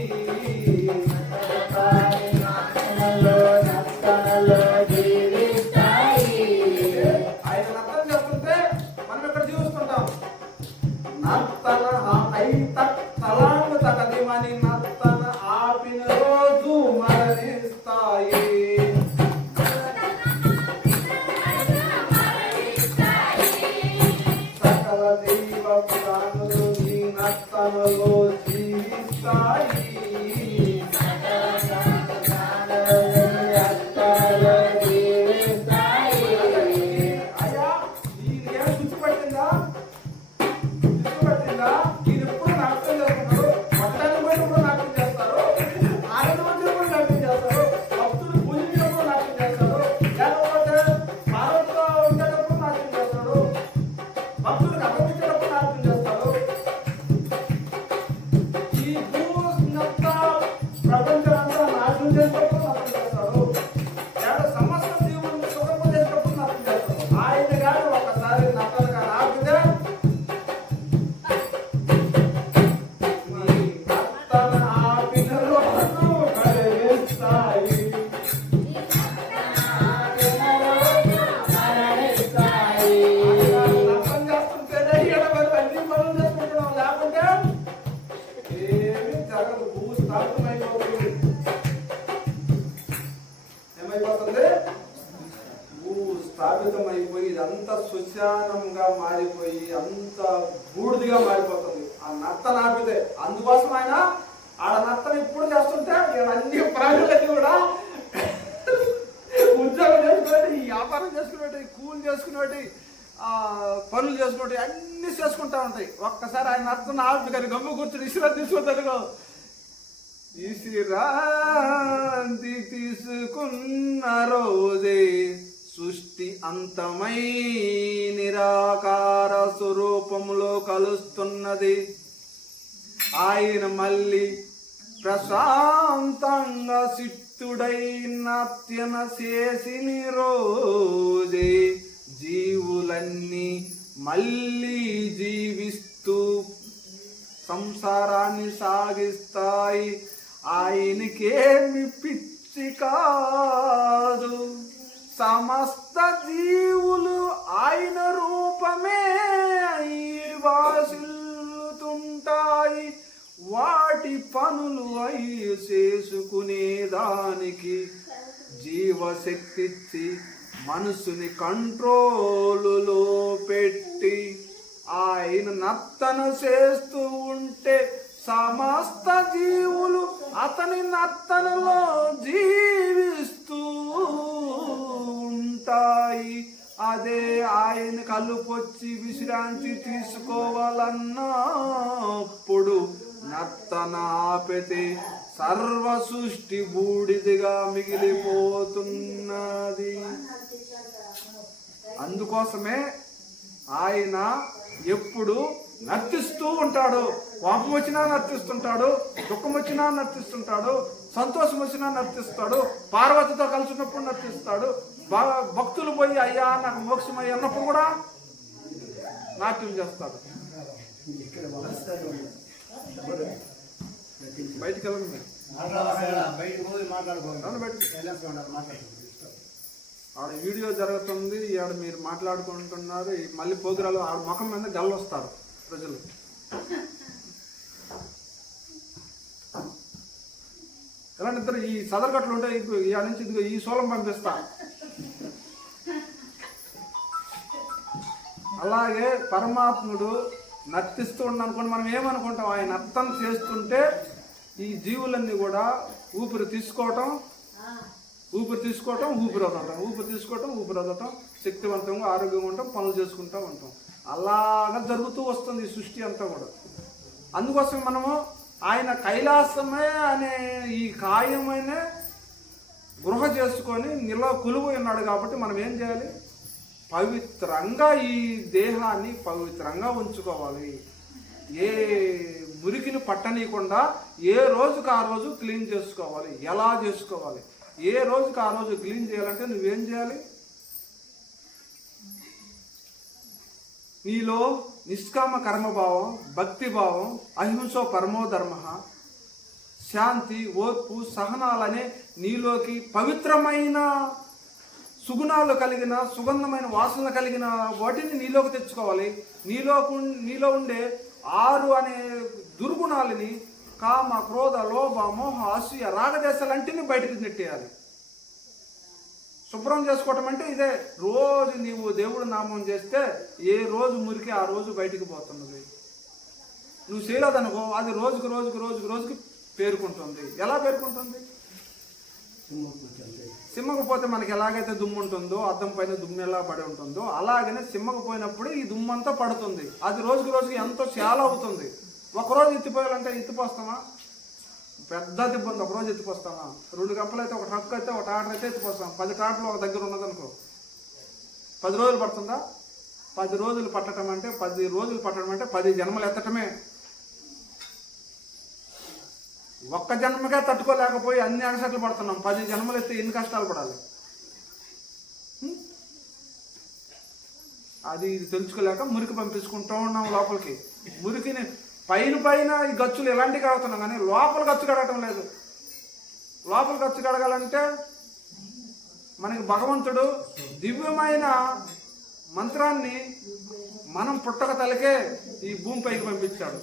ఆయన నర్తన చేస్తుంటే మనం ఇక్కడ జీవిస్తుంటాం. నర్తన తలాంగు తగదిమని నర్తన ఆపిన రోజు మరణిస్తాయి. సకల దైవ ప్రాణులు నీ నర్తనలో జీవిస్తాయి. అయ్యా నీకేం గుర్తుపట్టిందా? మీరు ఎప్పుడు నాట్యం చేస్తున్నారు? మొత్తాన్ని పోయి కూడా నాట్యం చేస్తారు, ఆయన మధ్యలో కూడా నాట్యం చేస్తారు, భక్తులు పూజించినప్పుడు నాట్యం చేస్తారు, లేకపోతే భారత్లో ఉండేటప్పుడు నాట్యం చేస్తాడు, భక్తులకు అప్పగించేటప్పుడు నాట్యం చేస్తాడు. ఈ భూనంత ప్రపంచం అంతా నాట్యం చేసేటప్పుడు నాట్యం చేస్తాడు, లేదా సమస్త జీవులను సుఖపడేటప్పుడు నాట్యం చేస్తాడు. ఆయన కానీ ఒకసారి నటనగా ఆపితే ఏమైపోతుంది? భూస్థాపితమైపోయి ఇదంతా శ్మశానంగా మారిపోయి అంత బూడిదిగా మారిపోతుంది ఆ నర్తన ఆపితే. అందుకోసం ఆయన ఆడ నర్తన ఇప్పుడు చేస్తుంటే అన్ని ప్రాణులకి కూడా ఉద్యోగం చేసుకునేటి, వ్యాపారం చేసుకునేటి, కూలి చేసుకునేటి, పనులు చేసుకునేటి అన్ని చేసుకుంటా ఉంటాయి. ఒక్కసారి ఆయన నర్తన ఆపి కానీ గమ్ము కూర్చుని విశ్రాంతి తీసుకుంటారు. విశ్రాంతి తీసుకున్న రోజే సృష్టి అంతమై నిరాకార స్వరూపంలో కలుస్తున్నది. ఆయన మళ్ళీ ప్రశాంతంగా సిద్ధుడై నర్తన చేసిన రోజే జీవులన్నీ మళ్ళీ జీవిస్తూ సంసారాన్ని సాగిస్తాయి. ఆయనకేమి పిచ్చి కాదు, సమస్త జీవులు ఆయన రూపమే అయి వాసిల్లుతుంటాయి. వాటి పనులు అయి చేసుకునేదానికి జీవశక్తిచ్చి మనసుని కంట్రోలులో పెట్టి ఆయన నర్తన చేస్తూ ఉంటే సమస్త జీవులు అతని నర్తనలో జీవిస్తూ ఉంటాయి. అదే ఆయన కలుపొచ్చి విశ్రాంతి తీసుకోవాలన్నప్పుడు నర్తన ఆపితే సర్వ సృష్టి బూడిదిగా మిగిలిపోతున్నది. అందుకోసమే ఆయన ఎప్పుడు నర్తిస్తూ ఉంటాడు. కోపం వచ్చినా నర్తిస్తుంటాడు, దుఃఖం వచ్చినా నర్తిస్తుంటాడు, సంతోషం వచ్చినా నర్తిస్తాడు, పార్వతితో కలిసినప్పుడు నర్తిస్తాడు, భక్తులు పోయి అయ్యా నాకు మోక్షం అయ్యి అన్నప్పుడు కూడా నాట్యం చేస్తాడు. బయటికి వెళ్ళండి, ఆడ వీడియో జరుగుతుంది, ఆడ మీరు మాట్లాడుకుంటున్నారు, మళ్ళీ పోగిరాలు ఆడ ముఖం మీద గల్లు వస్తారు ప్రజలు. ఎలాంటి ఇద్దరు ఈ సదరగట్లు ఉంటాయి, ఈ నుంచి ఇదిగో ఈ సోలం పంపిస్తా. అలాగే పరమాత్ముడు నర్తిస్తూ ఉండనుకోండి, మనం ఏమనుకుంటాం, ఆయన అర్థం చేస్తుంటే ఈ జీవులన్నీ కూడా ఊపిరి తీసుకోవటం, ఊపిరి తీసుకోవటం, ఊపిరి వదలటం, ఊపిరి తీసుకోవటం, ఊపిరి వదలటం, శక్తివంతంగా ఆరోగ్యంగా ఉంటాం, పనులు చేసుకుంటూ ఉంటాం. అలాగా జరుగుతూ వస్తుంది ఈ సృష్టి అంతా కూడా. అందుకోసం మనము ఆయన కైలాసమే అనే ఈ కాయమైన గృహ చేసుకొని కొలువు ఉన్నాడు కాబట్టి మనం ఏం చేయాలి, పవిత్రంగా ఈ దేహాన్ని పవిత్రంగా ఉంచుకోవాలి. ఏ మురికిని పట్టనీయకుండా ఏ రోజుకి ఆ రోజు క్లీన్ చేసుకోవాలి. ఎలా చేసుకోవాలి, ఏ రోజుకి ఆ రోజు క్లీన్ చేయాలంటే నువ్వేం చేయాలి, నీలో నిష్కామ కర్మభావం, భక్తిభావం, అహింసో పరమో ధర్మ, శాంతి, ఓర్పు, సహనాలనే నీలోకి పవిత్రమైన సుగుణాలు కలిగిన సుగంధమైన వాసన కలిగిన వాటిని నీలోకి తెచ్చుకోవాలి. నీలో ఉండే 6 అనే దుర్గుణాలని కామ, క్రోధ, లోభ, మోహ, అసూయ, రాగదేశాలంటిని బయటకు నెట్టేయాలి. శుభ్రం చేసుకోవటం అంటే ఇదే. రోజు నీవు దేవుడు నామం చేస్తే ఏ రోజు మురికి ఆ రోజు బయటికి పోతున్నది. నువ్వు చేయలేదనుకో అది రోజుకు రోజుకు రోజుకు రోజుకి పేరుకుంటుంది. ఎలా పేరుకుంటుంది, సిమ్మకపోతే మనకి ఎలాగైతే దుమ్ము ఉంటుందో, అద్దం పైన దుమ్ము ఎలా పడి ఉంటుందో అలాగనే సిమ్మకపోయినప్పుడు ఈ దుమ్మంతా పడుతుంది. అది రోజుకు రోజుకి ఎంతో చాలా అవుతుంది. ఒకరోజు ఎత్తిపోయాలంటే ఎత్తిపోస్తామా, పెద్ద దిబ్బ ఉంది, ఒకరోజు ఎత్తిపోస్తామా? 2 గంపలు అయితే, ఒక ట్రక్ అయితే, ఒక టాటర్ అయితే ఎత్తిపోస్తాం. 10 టాటర్లు ఒక దగ్గర ఉన్నదనుకో 10 రోజులు పడుతుందా? 10 రోజులు పట్టడం అంటే 10 రోజులు పట్టడం అంటే 10 జన్మలు ఎత్తటమే. ఒక్క జన్మగా తట్టుకోలేకపోయి అన్ని అగసట్లు పడుతున్నాం. 10 జన్మలు ఎత్తే ఎన్ని కష్టాలు పడాలి? అది ఇది తెలుసుకోలేక మురికి పంపించుకుంటూ ఉన్నాం లోపలికి. మురికిని పైన ఈ గచ్చులు ఎలాంటివి కడుగుతున్నాం కానీ లోపల గచ్చు కడగటం లేదు. లోపల గచ్చు కడగాలంటే మనకి భగవంతుడు దివ్యమైన మంత్రాన్ని మనం పుట్టక తలకే ఈ భూమిపైకి పంపించాడు.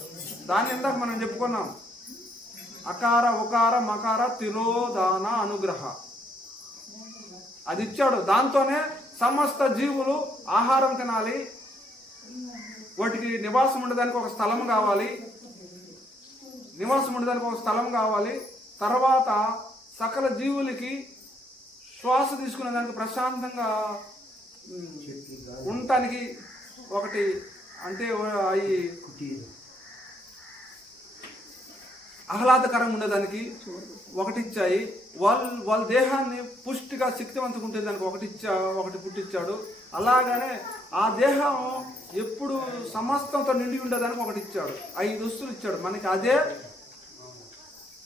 దాన్ని ఇందాక మనం చెప్పుకున్నాం, అకార ఉకార మకార తిరోధాన అనుగ్రహ, అది ఇచ్చాడు. దాంతోనే సమస్త జీవులు ఆహారం తినాలి, వాటికి నివాసం ఉండడానికి ఒక స్థలం కావాలి, తర్వాత సకల జీవులకి శ్వాస తీసుకునే దానికి ప్రశాంతంగా ఉండటానికి ఒకటి అంటే అవి ఆహ్లాదకరంగా ఉండేదానికి ఒకటి ఇచ్చాయి. వాళ్ళ దేహాన్ని పుష్టిగా శక్తివంతంగా ఉండేదానికి ఒకటి పుట్టించాడు. అలాగనే ఆ దేహం ఎప్పుడు సమస్తంతో నిండి ఉండేదానికి ఒకటి ఇచ్చాడు. 5 వస్తువులు ఇచ్చాడు మనకి. అదే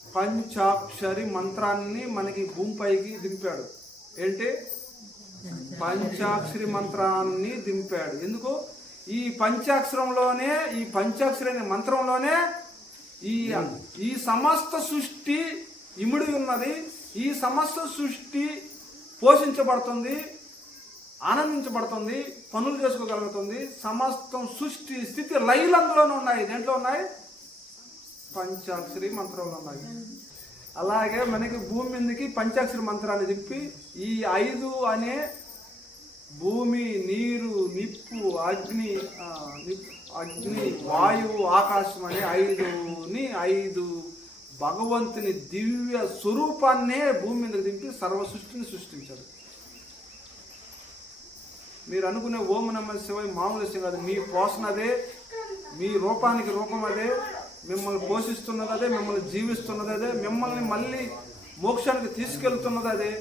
పంచాక్షరి మంత్రాన్ని మనకి భూమిపైకి దింపాడు. ఏంటి? పంచాక్షరి మంత్రాన్ని దింపాడు. ఎందుకు? ఈ పంచాక్షరి అనే మంత్రంలోనే ఈ సమస్త సృష్టి ఇమిడి ఉన్నది. ఈ సమస్త సృష్టి పోషించబడుతుంది, ఆనందించబడుతుంది, పనులు చేసుకోగలుగుతుంది. సమస్తం సృష్టి స్థితి లైలు అందులోనే ఉన్నాయి. దేంట్లో ఉన్నాయి? పంచాక్షరి మంత్రంలో ఉన్నాయి. అలాగే మనకి భూమి మీదకి పంచాక్షరి మంత్రాన్ని దింపి ఈ 5 అనే భూమి, నీరు, నిప్పు, అగ్ని, అగ్ని, వాయువు, ఆకాశం అనే ఐదు భగవంతుని దివ్య స్వరూపాన్నే భూమి మీదకి దింపి సర్వ సృష్టిని సృష్టించారు. మీరు అనుకునే ఓం నమః శివాయ మామూలు విషయం కాదు. మీ పోషణ అదే, మీ రూపానికి రూపం అదే, మిమ్మల్ని పోషిస్తున్నది అదే, మిమ్మల్ని జీవిస్తున్నది అదే, మిమ్మల్ని మళ్ళీ మోక్షానికి తీసుకెళ్తున్నది అదే,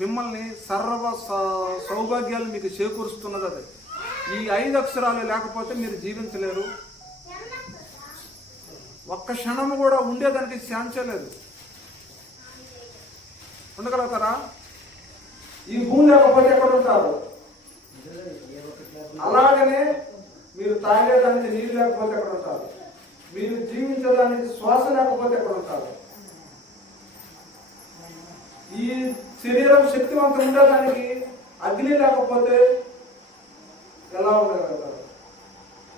మిమ్మల్ని సర్వ సౌభాగ్యాలు మీకు చేకూరుస్తున్నది అదే. ఈ 5 అక్షరాలు లేకపోతే మీరు జీవించలేరు. ఒక్క క్షణము కూడా ఉండేదానికి ఛాన్స్ లేదు. ఉండగలుగుతారా? ఈ భూమి లేకపోతే ఎక్కడ ఉంటారు? అలాగనే మీరు తాగేదానికి నీళ్ళు లేకపోతే ఎక్కడ ఉంటారు? మీరు జీవించడానికి శ్వాస లేకపోతే ఎక్కడ ఉంటారు? ఈ శరీరం శక్తివంతం ఉండడానికి అగ్ని లేకపోతే ఎలా ఉండగలుగుతారు?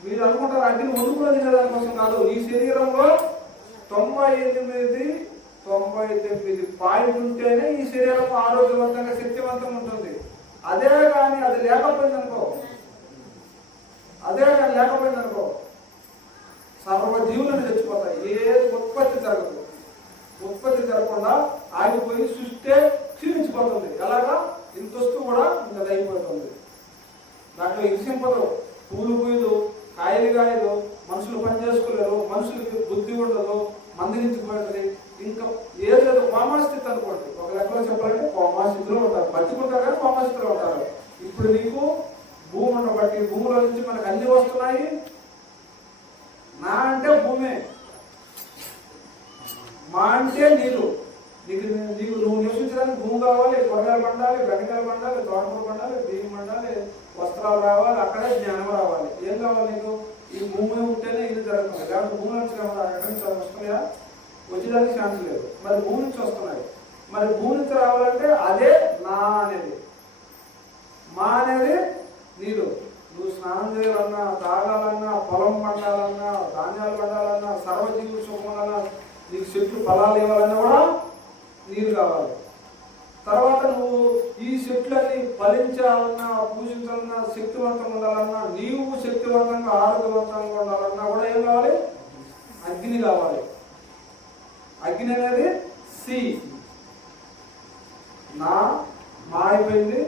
మీరు అనుకుంటారు అగ్ని వండుకుని తినేదాని కోసం కాదు. ఈ శరీరంలో 99 పాయింట్ ఉంటేనే ఈ శరీరం ఆరోగ్యవంతంగా శక్తివంతంగా ఉంటుంది. అదే కానీ అది లేకపోయిందనుకో సర్వ జీవులను తెచ్చిపోతాయి. ఏ ఉత్పత్తి జరగదు. ఉత్పత్తి జరగకుండా ఆగిపోయి సృష్టి క్షీణించిపోతుంది. ఎలాగా? ఇంత వస్తూ కూడా ఇంకా అయిపోతుంది. దాంట్లో ఇరిసింపదు, పూలు పూయదు, కాయలు కాయదు, మనుషులు పని చేసుకోలేరు, మనుషులకి బుద్ధి ఉండదు, మందగించిపోతుంది. ఇంకా ఏదో కోమాస్థితి అనుకోండి. ఒక లెక్కలో చెప్పాలంటే కోమాస్థితిలో ఉంటారు. బతికుంటారు కానీ కోమాస్థితిలో ఉంటారు. ఇప్పుడు నీకు భూమి ఉండబట్టి భూమిలో నుంచి మనకు అన్ని వస్తున్నాయి. నా అంటే భూమే, మా అంటే నీరు. నీకు నువ్వు నివసించడానికి భూమి కావాలి, కూరగాయలు పండాలి, బెండకాయలు పండాలి, తోటకూర పండాలి, బియ్యం పండాలి, వస్త్రాలు రావాలి, అక్కడే జ్ఞానం రావాలి. ఏం కావాలి నీకు? ఈ భూమి ఉంటేనే ఇది జరుగుతుంది. లేకపోతే భూమి నుంచి ఎక్కడి నుంచి వస్తున్నాయా? వచ్చేదానికి ఛాన్స్ లేదు. మరి భూమి నుంచి వస్తున్నాయి. మరి భూమి నుంచి రావాలంటే అదే నా అనేది. మా అనేది నీరు. నువ్వు స్నానం చేయాలన్నా, తాగాలన్నా, పొలం పండాలన్నా, ధాన్యాలు పండాలన్నా, సర్వజీవులు సుఖమాలన్నా, నీకు చెట్లు ఫలాలు ఇవ్వాలన్నా కూడా నీరు కావాలి. తర్వాత నువ్వు ఈ చెట్లన్నీ ఫలించాలన్నా, పూజించాలన్నా, శక్తివంతంగా ఉండాలన్నా, నీవు శక్తివంతంగా ఆరోగ్యవంతంగా ఉండాలన్నా కూడా ఏం కావాలి? అగ్ని కావాలి. అగ్ని అనేది సి. నా మా అయిపోయింది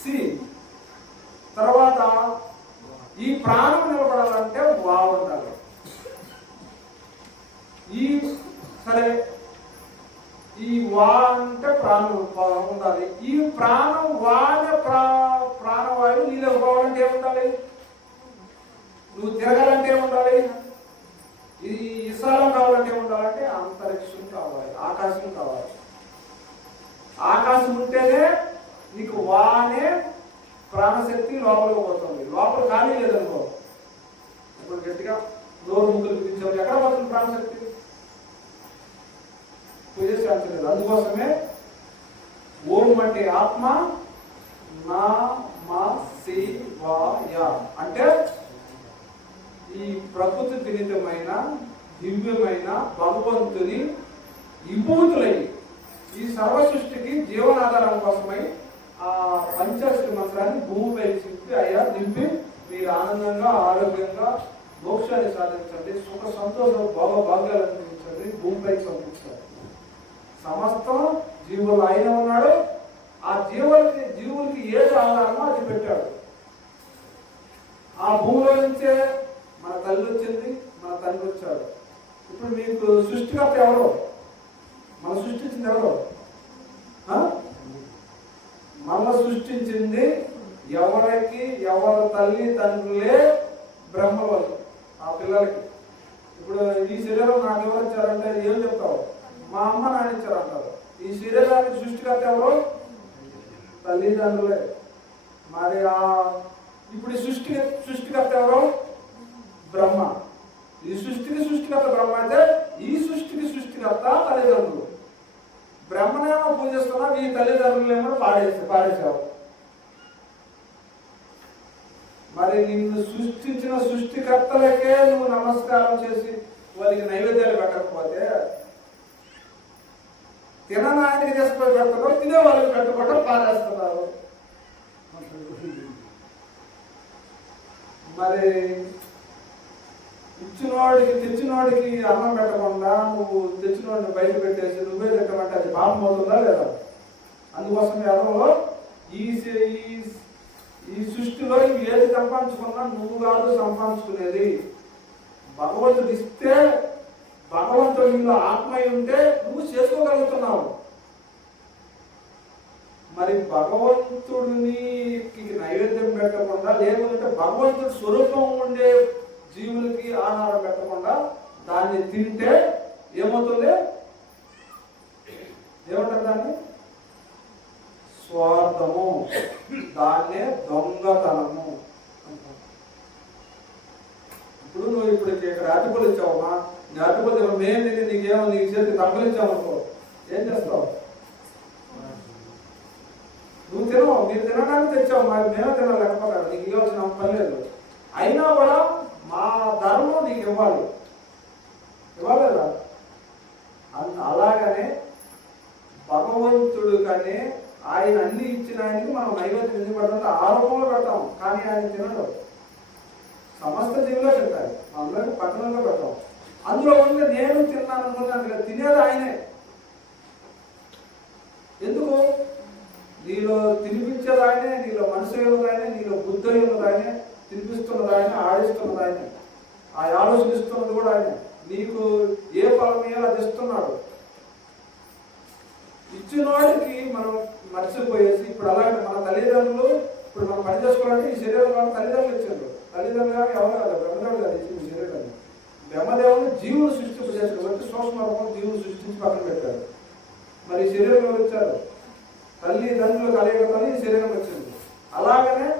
సి. తర్వాత ఈ ప్రాణం నిలబడాలంటే వా ఉండాలి. సరే ఈ వా అంటే ప్రాణం ఉండాలి. ఈ ప్రాణం వాడే ప్రాణవాయువు నీలో పోవాలంటే ఏముండాలి? నువ్వు తిరగాలంటే ఏముండాలి? ఇది విశాలం కావాలంటే ఏముండాలంటే అంతరిక్షం కావాలి, ఆకాశం కావాలి. ఆకాశం ఉంటేనే నీకు వానే ప్రాణశక్తి లోపలికి పోతుంది. లోపల ఖాళీ లేదనుకో, ఇప్పుడు గట్టిగా నోరు ముగ్గులు పిలిచావు, ఎక్కడ పోతుంది ప్రాణశక్తి? పూజేసాల్సింది. అందుకోసమే ఓం అంటే ఆత్మ, నా మా శివాయ అంటే ఈ ప్రకృతి జనితమైన దివ్యమైన భగవంతుని విభూతులై ఈ సర్వ సృష్టికి జీవనాధారం కోసమై ఆ పంచాక్షరి మంత్రాన్ని భూమిపై దింపి అయ్యా దింపి మీరు ఆనందంగా ఆరోగ్యంగా మోక్షాన్ని సాధించండి, సుఖ సంతోషం భాగ్యాలు అనిపించండి, భూమిపైకి పంపించాలి. సమస్తం జీవులు ఆయన ఉన్నాడు. ఆ జీవులకి ఏది ఆధారమో అది పెట్టాడు. ఆ భూమిలో నుంచే మన తల్లి వచ్చింది, మన తండ్రి వచ్చాడు. ఇప్పుడు మీకు సృష్టికర్త ఎవరు? మన సృష్టించింది ఎవరు? మన సృష్టించింది ఎవరికి? ఎవరి తల్లి తండ్రులే బ్రహ్మలు ఆ పిల్లలకి. ఇప్పుడు ఈ శరీరం నాకు ఎవరు ఇచ్చారంటే ఏం చెప్తావు? మా అమ్మ నాన్న ఇచ్చారంటారు. ఈ శరీరానికి సృష్టికర్త ఎవరు? తల్లిదండ్రులే. మరి ఇప్పుడు సృష్టికర్త ఎవరు? బ్రహ్మ. ఈ సృష్టికి సృష్టికర్త బ్రహ్మ అయితే ఈ సృష్టికి సృష్టికర్త తల్లిదండ్రులు. బ్రహ్మనేమో పూజిస్తున్నావు, ఈ తల్లిదండ్రులేమో పాడేశావు. మరి నిన్ను సృష్టించిన సృష్టికర్తలకే నువ్వు నమస్కారం చేసి వాళ్ళకి నైవేద్యాలు పెట్టకపోతే తిననాయనికి చేసుకొని పెడుతున్నావు, తినే వాళ్ళకి పెట్టకుండా పారేస్తున్నారు. మరి తెచ్చినవాడికి అన్నం పెట్టకుండా నువ్వు తెచ్చినవాడిని బయట పెట్టేసి నువ్వే తిట్టమంటే అది పాపం అవుతుందా లేదా? అందుకోసం ఎదవలో ఈ ఈ సృష్టిలో నువ్వు ఏది సంపాదించుకున్నా నువ్వు కాదు సంపాదించుకునేది. భగవంతుడు ఇస్తే, భగవంతుడు నీలో ఆత్మయ్య ఉంటే నువ్వు చేసుకోగలుగుతున్నావు. మరి భగవంతుడిని నైవేద్యం పెట్టకుండా, లేకుంటే భగవంతుడి స్వరూపం ఉండే జీవులకి ఆహారం పెట్టకుండా దాన్ని తింటే ఏమవుతుంది? ఏమంటారు దాన్ని? స్వార్థము, దాన్నే దొంగతనము. ఇప్పుడు నువ్వు ఇక్కడ అరటిపళ్ళు ఇచ్చావమ్మా, నీ అరటిపళ్ళు మేము తిని నీకేమో నీకు చేతి తప్పలిచ్చామనుకో, ఏం చేస్తావు? నువ్వు తినవు, మీరు తినడానికి తెచ్చావు, మేమే తినాలి, లేకపోతే నీకు ఇవ్వాల్సిన పని లేదు. అయినా కూడా మా ధర్మం నీకు ఇవ్వాలి, ఇవ్వలేదా? అలాగనే భగవంతుడు కానీ ఆయన అన్ని ఇచ్చిన ఆయనకి మనం నైవేద్యం ఎందుకు పెడతాం? ఆరోపణలో పెడతాం, కానీ ఆయన తినడు. సమస్త జీవిలో తింటారు, అందరికీ పట్టణంలో పెడతాం. అందులో ఉంటే నేను తిన్నాను అనుకున్నాను, తినేది ఆయనే. ఎందుకు? నీలో తినిపించేది ఆయనే, నీలో మనసు ఉన్నది ఆయనే, నీలో బుద్ధి ఉన్నది ఆయనే, తినిపిస్తున్నది ఆయనే, ఆడిస్తున్నది ఆయనే, ఆ ఆలోచన ఇస్తున్నది కూడా ఆయనే. నీకు ఏ ఫలం ఇవ్వాలో అది ఇస్తున్నాడు. ఇచ్చిన వాడికి మనం మర్చిపోయేసి, ఇప్పుడు అలాంటి మన తల్లిదండ్రులు ఇప్పుడు మనం పని చేసుకోవాలంటే ఈ శరీరం తల్లిదండ్రులు ఇచ్చారు. తల్లిదండ్రులు కానీ ఎవరు కాదు, బ్రహ్మదేవుడు కాదు ఇచ్చింది శరీరాన్ని. బ్రహ్మదేవుని జీవులు సృష్టింపజేశారు కాబట్టి సూక్ష్మ రూపం జీవులు సృష్టించి పక్కన పెట్టారు. మరి శరీరం ఎవరు ఇచ్చారు? తల్లిదండ్రులు కలయికతోనే ఈ శరీరం వచ్చింది. అలాగనే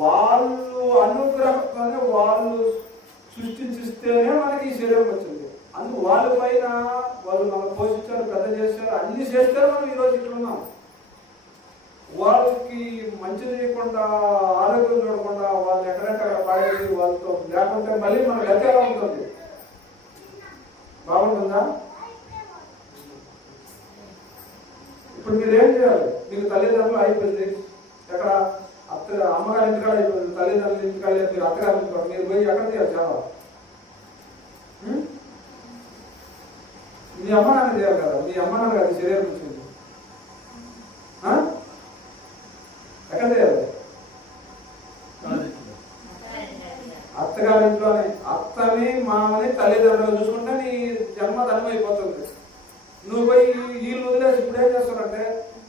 వాళ్ళు అనుగ్రహంతోనే వాళ్ళు సృష్టించిస్తేనే మనకి ఈ శరీరం వచ్చింది. అందుకు వాళ్ళ పైన వాళ్ళు మనం పోషించారు, పెద్ద చేశారు, అన్ని చేస్తే మనం ఈరోజు ఇక్కడ ఉన్నాం. వాళ్ళకి మంచి చేయకుండా, ఆరోగ్యం చూడకుండా వాళ్ళు ఎక్కడంటే అక్కడ పాడేసి వాళ్ళతో లేకుంటే మళ్ళీ మన గతిగా ఉంటుంది. బాగుంటుందా? ఇప్పుడు మీరు ఏం చేయాలి? మీకు తల్లిదండ్రులు అయిపోయింది, ఎక్కడ అమ్మగారి ఇంటికాడ అయిపోయింది, తల్లిదండ్రుల ఇంటికాడ మీరు అత్తగారి ఇంటికాడ, మీరు పోయి ఎక్కడ చేయాలి? చాలా మీ అమ్మ నాన్న చేయాలి కదా, మీ అమ్మ నాన్న కదా శరీరం వచ్చింది, ఎక్కడ చేయాలి? అత్తగారింట్లోనే. అత్తని మామని తల్లిదండ్రులు చూసుకుంటే నీ జన్మ ధర్మం అయిపోతుంది. నువ్వు పోయి వీళ్ళు వదిలేసి ఇప్పుడు ఏం చేస్తారంటే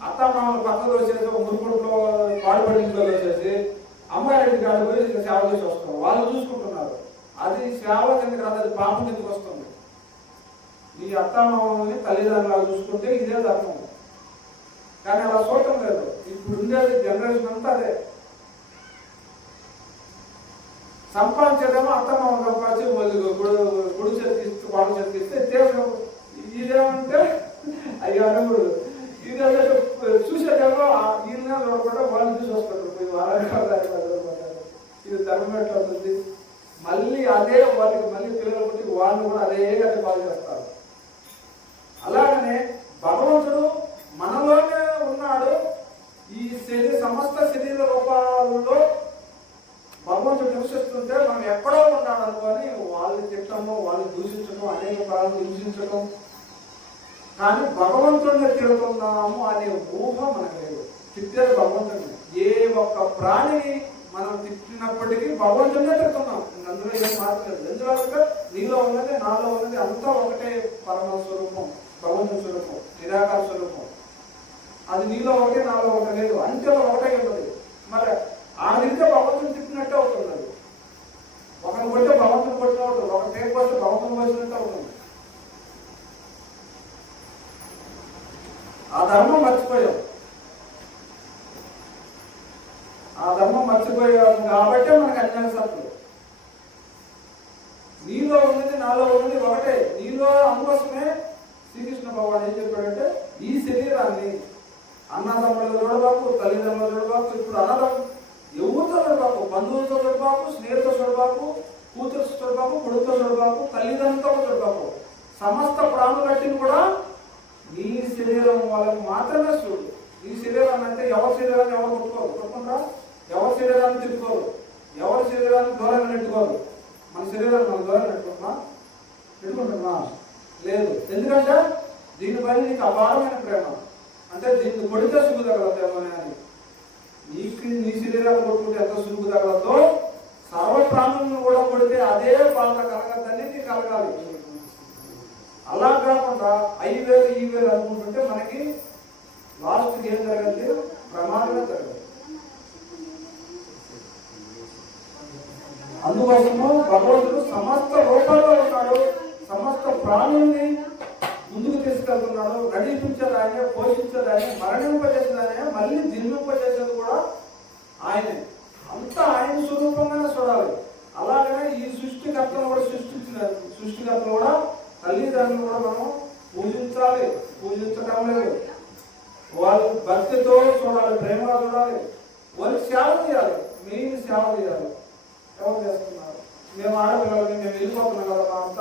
అత్త మామలు పక్కకు వచ్చేసి ఒక మురుకుంట్లో పాడుపడి ఇంట్లో వచ్చేసి అమ్మగారింటి కాడ పోయి సేవ చేసి వస్తాం. వాళ్ళు చూసుకుంటున్నారు, అది సేవ కిందకి రాదు, అది పాపం కిందకి వస్తుంది. ఈ అత్తామామని తల్లిదండ్రులు చూసుకుంటే ఇదే ధర్మం. కానీ అలా చూడటం లేదు. ఇప్పుడు ఉండేది జనరేషన్ అంతా అదే. సంపాదించేదేమో అత్తమామ సంపాదించి వాళ్ళు గుడి చేతికిస్తే వాళ్ళు చేతికిస్తే దేశం ఇదేమంటే అయ్యో అనప్పుడు ఇది చూసేదేమో ఈయన చూడకుండా వాళ్ళు చూసి వస్తారు. ఇది ధర్మం ఎట్లా అవుతుంది? మళ్ళీ అదే వాళ్ళకి మళ్ళీ పిల్లల పుట్టి వాళ్ళు కూడా అదే గట్టి బాగా చేస్తారు. అలాగనే భగవంతుడు మనలోనే ఉన్నాడు. ఈ సమస్త శరీర రూపాలలో భగవంతుడు నివసిస్తుంటే మనం ఎక్కడో ఉన్నాడు అనుకొని వాళ్ళు తిట్టము, వాళ్ళు దూషించడం, అనేక ప్రాణులు హింసించడం. కానీ భగవంతుడిని తిడుతున్నాము అనే ఊహ మనకు లేదు. తిట్టేది భగవంతుడిని. ఏ ఒక్క ప్రాణిని మనం తిట్టినప్పటికీ భగవంతుడినే తిడుతున్నాం. అందులో ఏం మాట్లాడలేదు. ఎందుకంటే నీలో ఉన్నది నాలో ఉన్నది అంతా ఒకటే పరమ స్వరూపం, భగవంతుని స్వరూపం, నిరాకార స్వరూపం. అది నీలో ఒకటే నాలో ఒకటి లేదు, అంచెలో ఒకటే ఉన్నది. మరి ఆ నింటే భగవంతుని తిట్టినట్టే అవుతుంది. అది ఒకరిని కొట్టే భగవంతుని కొట్టిన అవుతుంది, ఒక పేరు వస్తే భగవంతుని వచ్చినట్టే అవుతుంది. ఆ ధర్మం మర్చిపోయాం. ఆ ధర్మం మర్చిపోయాం కాబట్టే మనకు అజ్ఞాన సత్తులు. నీలో ఉన్నది నాలో ఉన్నది ఒకటే. నీలో అందుకోసమే శ్రీకృష్ణ భగవాన్ ఏం చెప్పాడంటే ఈ శరీరాన్ని అన్నదమ్ములు చూడబాకు, తల్లిదండ్రులు చూడబాకు, ఇప్పుడు అన్నదమ్ములు ఎవరితో చూడబాకు, బంధువులతో చూడబాకు, స్నేహితులతో చూడబాకు, కూతురుతో చూడబాకు, కొడుకుతో చూడబాకు, తల్లిదండ్రులతో చూడబాకు. సమస్త ప్రాణులట్టిని కూడా నీ శరీరం వాళ్ళని మాత్రమే చూడు. ఈ శరీరాన్ని అంటే ఎవరి శరీరాన్ని ఎవరు కొట్టుకోరు, కొట్టుకుంటారా? ఎవరి శరీరాన్ని తిట్టుకోరు, ఎవరి శరీరాన్ని దూరంగా నెట్టుకోరు. మన శరీరాన్ని మనం దూరం పెట్టుకుంటున్నా లేదు. ఎందుకంటే దీనిపైన నీకు అపారమైన ప్రేమ. అంటే దీన్ని కొడితే సులువు తగలదేమోనే అని. నీ శరీరాన్ని కొట్టుకుంటే ఎంత సులువు తగలదో సర్వ ప్రాణులను కూడా కొడితే అదే బాధ కలగద్దని నీకు కలగాలి. అలా కాకుండా 5,000 ఈ 1,000 అనుకుంటుంటే మనకి లాస్ట్కి ఏం జరగదు, ప్రమాదమే జరగదు. అందుకోసము భగవంతుడు సమస్త రూపాల్లో ఉన్నాడు, సమస్త ప్రాణుల్ని ముందుకు తీసుకెళ్తున్నాడు. నడిపించేది ఆయనే, పోషించేది ఆయనే, మరణింపజేసేది ఆయనే, మళ్ళీ జన్మింపజేసేది కూడా ఆయనే. అంతా ఆయన స్వరూపంగానే చూడాలి. అలాగనే ఈ సృష్టికర్తను కూడా సృష్టికర్తను కూడా తల్లిదండ్రులు కూడా మనం పూజించాలి. పూజించడం లేదు, వాళ్ళు భక్తితో చూడాలి, ప్రేమగా చూడాలి, వాళ్ళకి సేవ చేయాలి. మెయిన్ సేవ చేయాలి. ఎవరు చేస్తున్నారు? మేము ఆడపిల్లలని మేము వెళ్ళిపోతున్నాం కదా, మా అత్త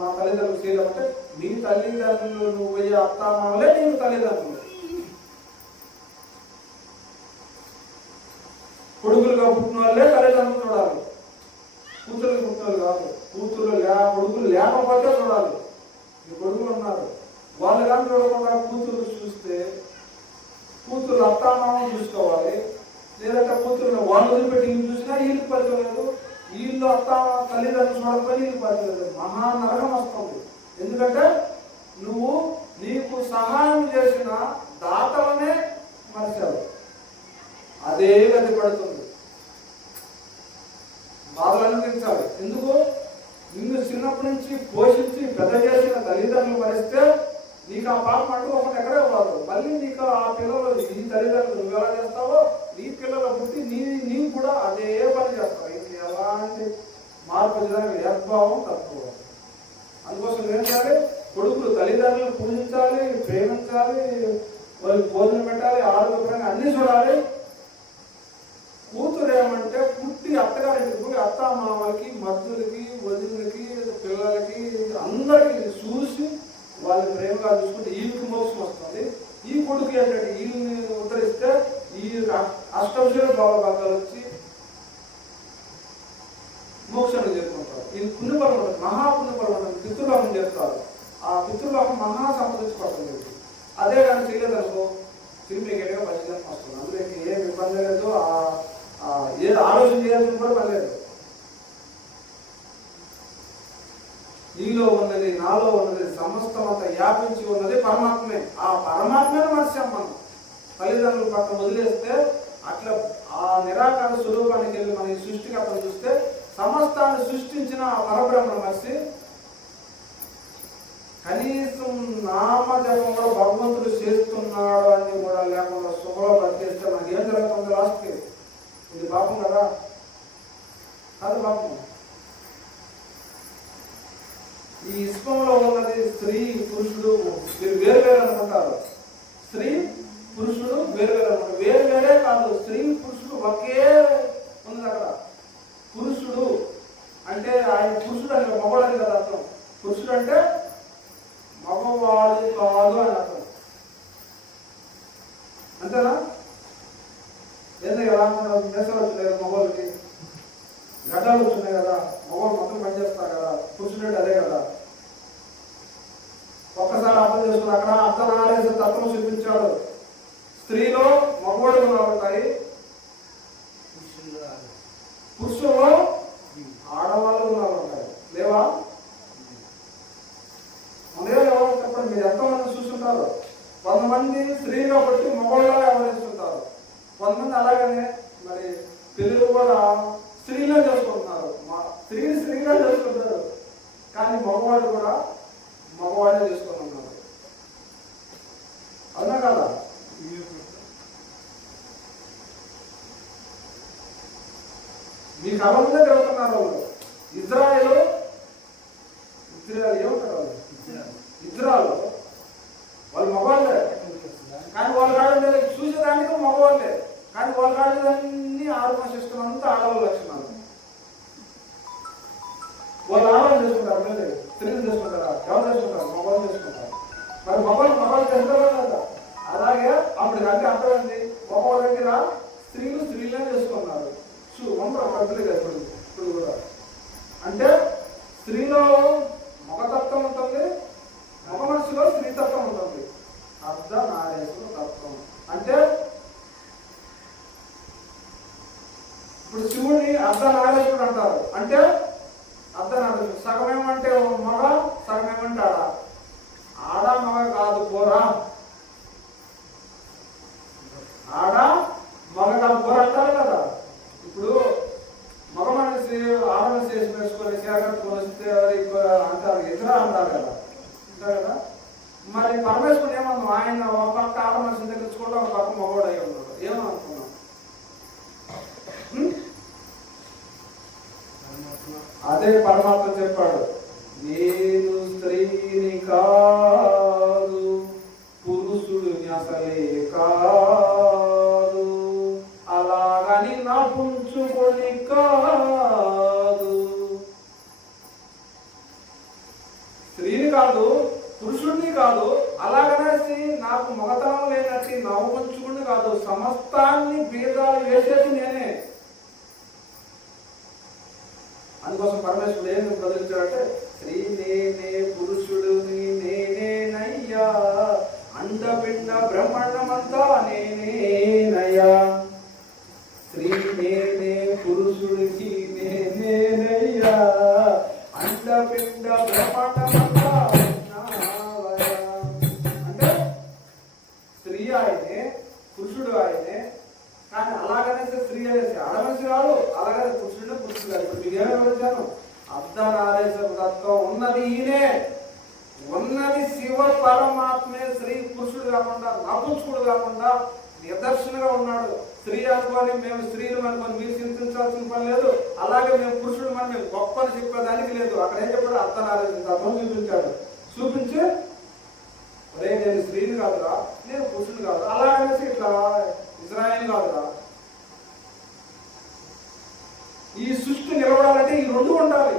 మా తల్లిదండ్రులు చేయాలంటే నీ తల్లిదండ్రులు నువ్వు పోయే అత్త మామలే నీకు తల్లిదండ్రులు. కొడుకులుగా పుట్టిన వాళ్ళే తల్లిదండ్రులు చూడాలి, కూతురులు పుట్టిన వాళ్ళు కాదు. కొడుకులు లేకపోతే చూడాలి. ఈ కొడుకులు ఉన్నారు, వాళ్ళు కానీ చూడకుండా కూతురు చూస్తే కూతురు అత్తామామను చూసుకోవాలి. లేదంటే కూతురు వాళ్ళు వదిలిపెట్టి వీళ్ళు చూసినా వీళ్ళకి పరిచయం లేదు, వీళ్ళు తల్లిదండ్రులు చూడకపోతే వీళ్ళకి పరిచయం లేదు. మహానరకం వస్తుంది. ఎందుకంటే నువ్వు నీకు సహాయం చేసిన దాతలనే మర్చావు, అదే గతి పడుతుంది. బాధలు అనిపించాలి. ఎందుకు? నిన్ను చిన్నప్పటి నుంచి పోషించి పెద్ద చేసిన తల్లిదండ్రులు మరిస్తే నీకు ఆ పాప అంటూ ఒకటి ఎక్కడే పోదు. మళ్ళీ నీకు ఆ పిల్లలు నీ తల్లిదండ్రులు నువ్వు ఎలా చేస్తావో నీ పిల్లలు పుట్టి నీవు కూడా అదే పని చేస్తావు. ఇది ఎలాంటి మార్పు చేయడానికి యద్భావం తక్కువ. అందుకోసం ఏం చేయాలి? కొడుకులు తల్లిదండ్రులను పూజించాలి, ప్రేమించాలి, వాళ్ళకి భోజనం పెట్టాలి, ఆరోగ్యపరంగా అన్ని చూడాలి. కూతురు ఏమంటే పుట్టి అత్తగారికి పోయి అత్త మామలకి, మద్దులకి, వదిలికి, పిల్లలకి అందరికి చూసి వాళ్ళని ప్రేమగా చూసుకుంటే వీళ్ళకి మోసం వస్తుంది. ఈ కొడుకు ఏంటంటే వీళ్ళని ఉద్ధరిస్తే ఈ అష్టౌషధ భావభాగాలు వచ్చి మోక్షాన్ని చేరుకుంటారు. ఈ పుణ్యఫలం ఉంటుంది, మహాపుణ్యఫలం ఉంటుంది, పితృలోకం చేస్తారు. ఆ పితృలోకం మహా సంపాదించుకోవట్లేదు. అదే కానీ చేయలేదనుకో తిరిగి గట్టిగా బయటకు వస్తుంది. అందులో ఏం ఇబ్బంది లేదు, ఏది ఆలోచన చేయాల్సింది కూడా పని లేదు. నీలో ఉన్నది, నాలో ఉన్నది, సమస్తం అంతా వ్యాపించి ఉన్నది పరమాత్మే. ఆ పరమాత్మనే మర్చాం మనం. తల్లిదండ్రులు పక్కన వదిలేస్తే అట్లా ఆ నిరాకార స్వరూపానికి వెళ్ళి మన ఈ సృష్టికర్తను చూస్తే సమస్తాన్ని సృష్టించిన ఆ పరబ్రహ్మను మర్చి కనీసం నామజపం కూడా భగవంతుడు చేస్తున్నాడు అని కూడా లేకుండా సుఖలో బతికేస్తే మనకి ఏం జరుగుతుంది లాస్ట్కి? ఇది పాపం కదా? కాదు పాపం. ఈ ఇస్కంలో ఉన్నది స్త్రీ పురుషుడు మీరు వేరు వేరు అనుకుంటారు. స్త్రీ పురుషుడు వేరు వేరు అనుకుంటారు. వేరు వేరే కాదు, స్త్రీ పురుషుడు ఒకే ఉంది అక్కడ. పురుషుడు అంటే ఆయన పురుషుడు అంటే మగవాడు కదా అర్థం. పురుషుడు అంటే మగవాడు కాదు అని అర్థం. అంతేనా? ఏంటో ఎలా మెసలు వచ్చినాయి కదా మగవాళ్ళకి, గడ్డలు వచ్చినాయి కదా, మగవాళ్ళు మొత్తం పనిచేస్తారు కదా. పురుషుడు అంటే అదే కదా. ఒక్కసారి అర్థం చేసుకుని అక్కడ అర్థనాలేసి తత్వం చూపించాడు. స్త్రీలో మగవాడు గుణాలు ఉంటాయి, పురుషుల్లో ఆడవాళ్ళ గుణాలు ఉంటాయి. లేవా? లేవా? చెప్పండి. మీరు ఎంతమంది చూస్తుంటారు? 100 మంది స్త్రీగా బట్టి మగవాళ్ళగా వ్యవహరిస్తుంటారు. 100 మంది అలాగనే మరి పిల్లలు కూడా స్త్రీలో చేసుకుంటున్నారు. స్త్రీగా చేసుకుంటారు, కానీ మగవాడు కూడా మగవాడే చేసుకుంటున్నారు. అవునా కదా? మీ కళంగా జరుగుతున్నారు వాళ్ళు. ఇజ్రాయెల్ ఏమంటారు వాళ్ళు? ఇజ్రాయెల్ వాళ్ళు మగవాళ్ళే, కానీ వాళ్ళు కాదు చూసేదానికి మగవాళ్ళే, కానీ వాళ్ళు కాదని ఆత్మశిష్టం అంతా ఆడవాళ్ళ లక్షణాలు. వాళ్ళు ఆడవాళ్ళు చేసుకుంటారు, లేదు స్త్రీలు చేసుకుంటారా? ఎవరు చేసుకుంటారు? మగవాళ్ళు చేసుకుంటారు. మరి మగవాళ్ళు చేస్తారా కదా? అలాగే అప్పుడు అంటే అర్థమైంది, మగవాళ్ళ దగ్గర స్త్రీలే చేసుకున్నారు. పెద్దలు కదా ఇప్పుడు కూడా అంటే స్త్రీలో మగతత్వం ఉంటుంది, మగ మనసులో స్త్రీతత్వం ఉంటుంది. అర్ధనారీశ్వర తత్వం అంటే ఇప్పుడు శివుడిని అర్ధనారీశ్వరుడు అంటారు. అంటే అర్ధనారీశ్వరుడు సగం ఏమంటే మగ, సగం ఏమంటే ఆడ. ఆడ మగ కాదు పోరా, ఆడ మగ కాదు పోరా అంటారు కదా. ఇప్పుడు మగ మనిషి ఆడ మనిషి వేసి వేసుకొని సేకట్టుకొని వస్తే అంటారు, ఎదురా అంటారు కదా, అంటారు కదా. మరి పరమేశ్వరుడు ఏమన్నా ఆయన ఒక పక్క ఆడ మనిషిని తెచ్చుకుంటే ఒక పక్క మగవాడు అయ్యి ఉన్నాడు. ఏమనుకున్నాం? అదే పరమాత్మ చెప్పాడు, నేను స్త్రీని కాదు, పురుషుడిని అసలే కాదు, అలాగని నపుంచుకొని కాదు. స్త్రీని కాదు, పురుషుడిని కాదు, అలాగనేసి నాకు మగతనం లేనట్టు నవ్వుంచుకుని కాదు, సమస్తాన్ని బీజాలు వేసేది నేనే. అందుకోసం పరమేశ్వరుడు ఏం బదిలించాడంటే, స్త్రీ నేనే, పురుషుడుని నేనేనయ్యా, అండపిండ బ్రహ్మాండమంతా నేనేనయ్యా. స్త్రీ నేనే, పురుషుడికి నేనేనయ్యా, అండపిండ బ్రహ్మాండమంతా నావయ్యా. అంటే స్త్రీ ఆయనే, పురుషుడు ఆయనే. కానీ అలాగనేసి స్త్రీ అనేసి ఆడమనిషి కాదు, అలాగనే పురుషుడు పురుషుడు కాదు. ఇప్పుడు మీకు ఏమైనా వివరించాను, అర్ధనారీశ్వర తత్వం ఉన్నది ఈయనే, ఉన్నది శివ పరమాత్మే. స్త్రీ పురుషుడు కాకుండా, నపుంసకుడు కాకుండా నిదర్శనగా ఉన్నాడు. స్త్రీ అనుకొని మేము స్త్రీలు అనుకొని మీరు చింతించాల్సిన పని లేదు, అలాగే మేము పురుషుడు అని మేము గొప్పని చెప్పేదానికి లేదు. అక్కడ ఏం చెప్పాడు, అర్ధనారీశ్వర తత్వం చూపించాడు. చూపించి ఒరే నేను స్త్రీని కాదురా, నేను పురుషుడు కాదు, అలాగనేసి ఇట్లా ఇజ్రాయేల్ కాదురా. ఈ సృష్టి నిలబడాలంటే ఈ రెండు ఉండాలి,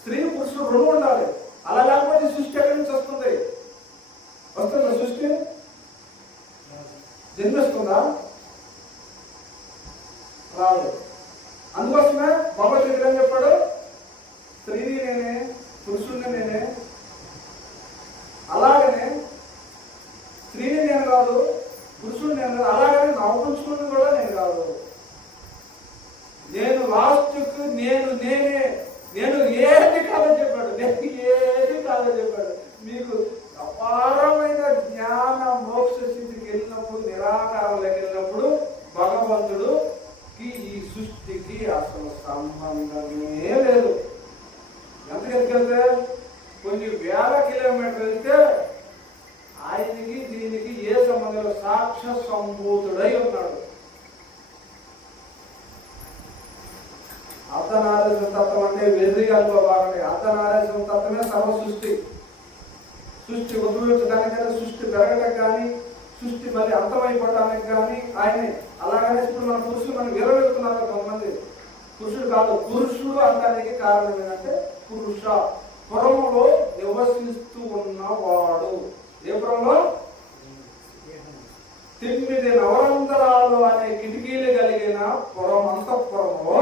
స్త్రీ పురుషుడు రెండు ఉండాలి. అలా లేకపోతే సృష్టి ఎక్కడి నుంచి వస్తుంది? వస్తుందా సృష్టి? జన్మిస్తుందా? రాదు. అందుకోసమే భగవద్గీత ఏం చెప్పాడు, స్త్రీని నేనే, పురుషుడిని నేనే. అలాగనే స్త్రీని నేను కాదు, పురుషుడు నేను కాదు, అలాగనే నవ్వుకుంచుకుని కూడా నేను కాదు. నేను లాస్ట్కు నేనే, నేను ఏది కాదని చెప్పాడు, నేను ఏది కాదని చెప్పాడు. మీకు అపారమైన జ్ఞాన మోక్ష స్థితికి వెళ్ళినప్పుడు, నిరాకారంలోకి వెళ్ళినప్పుడు భగవంతుడుకి ఈ సృష్టికి అసలు సంబంధమే లేదు. ఎంతకెళ్తే కొన్ని వేల కిలోమీటర్లు వెళ్తే ఆయనకి దీనికి ఏ సంబంధం? సాక్ష సంభూతుడై ఉన్నాడు. అర్ధనారీశ్వర తత్వం అంటే వెర్రిగల్లో భాగమే. అర్ధనారీశ్వర తత్వమే సర్వ సృష్టి. సృష్టి ఉద్భవించడానికైనా, సృష్టి పెరగడానికి కానీ, సృష్టి మళ్ళీ అంతమైపోవడానికి కానీ ఆయనే. అలాగనే ఇప్పుడు మన పురుషులు మనం విరవెళ్తున్నారు కొంతమంది. పురుషుడు కాదు, పురుషుడు అనడానికి కారణం ఏంటంటే పురుష, పురములో నివసిస్తూ ఉన్నవాడు. ఏ పురంలో? 9 నవరంధ్రాలు అనే కిటికీలు కలిగిన పురం, అంతఃపురంలో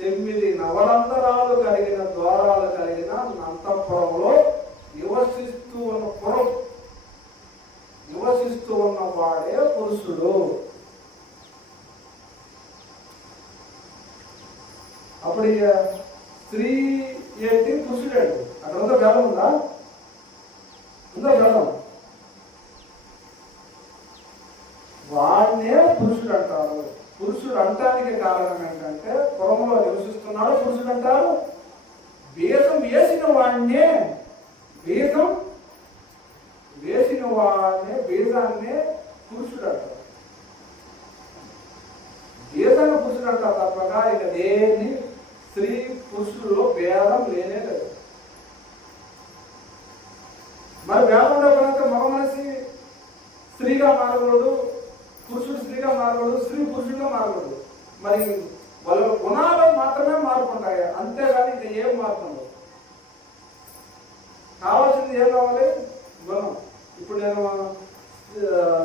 9 నవరంధ్రాలు కలిగిన ద్వారాలు కలిగిన అంతఃపురంలో నివసిస్తూ ఉన్న పురం, నివసిస్తూ ఉన్నవాడే పురుషుడు. అప్పుడు స్త్రీ ఏంటి, పురుషుడు ఏంటి? అక్కడ ఉందా భేదం? ఉందా? ఉందా భేదం? వాడినే పురుషుడు అంటారు. పురుషుడు అంటానికి కారణం ఏంటంటే పురంలో నివసిస్తున్నాడు పురుషుడు అంటారు. బీజం వేసిన వాడినే, బీజం వేసిన వాడినే, బీజాన్నే పురుషుడు అంటారు. బీజాన్ని పురుషుడు అంటారు తప్పగా ఇక దేన్ని స్త్రీ పురుషుల్లో భేదం లేనే లేదు. మరి భేదం ఉండకపోతే మగ మనిషి స్త్రీగా మారకూడదు, పురుషుడు స్త్రీగా మారకూడదు, స్త్రీ పురుషుడిగా మారకూడదు. మరి వాళ్ళ గుణాలు మాత్రమే మారుకుంటాయి, అంతేగాని ఇంకా ఏం మారుతుందో. కావాల్సింది ఏం కావాలి? గుణం. ఇప్పుడు నేను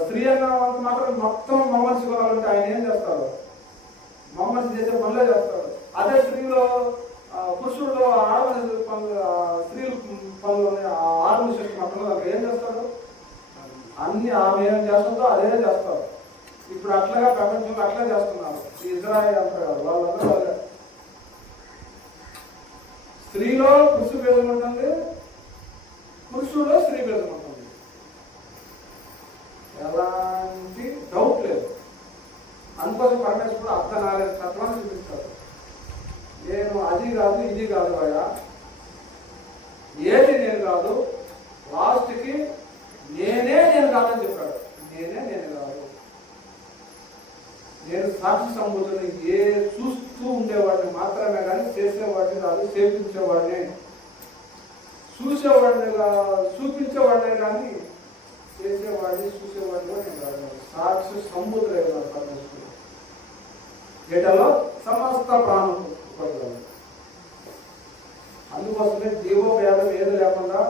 స్త్రీ అన్నంత మాత్రం మొత్తం మగ మనిషి గుణాలు ఉంటే ఆయన ఏం చేస్తాడు? మగ మనిషి చేసే పనులే చేస్తాడు. అదే అన్ని ఆమె ఏం చేస్తుందో అదే చేస్తారు. ఇప్పుడు అట్లాగా ప్రపంచంలో అట్లా చేస్తున్నారు. ఈ ఇజ్రాయెల్ అంటారు కదా, వాళ్ళందరూ వాళ్ళే. స్త్రీలో పురుషు భేదం ఉంటుంది, పురుషుల్లో స్త్రీ భేదం ఉంటుంది. ఎలాంటి డౌట్ లేదు. అందుకోసం పరమేశ్వరుడు అర్ధనారీశ్వర తత్వాన్ని చూపిస్తాడు. నేను అది కాదు ఇది కాదు అయ్యా, ఏది నేను కాదు, లాస్ట్కి నేను కాదని చెప్పాడు. నేను కాదు, నేను సాక్షి సంబూతుని చూస్తూ ఉండేవాడిని మాత్రమే కానీ చేసేవాడిని కాదు, సేవించేవాడిని, చూపించేవాడినే కానీ చేసేవాడిని చూసేవాడిని కూడా నేను కాదు. సాక్షి సంబూతులే కదా పరమేశ్వరుడు. ఏటలో సమస్త ప్రాణం పడగలరు. అందుకోసమే జీవోపేదం ఏది లేకుండా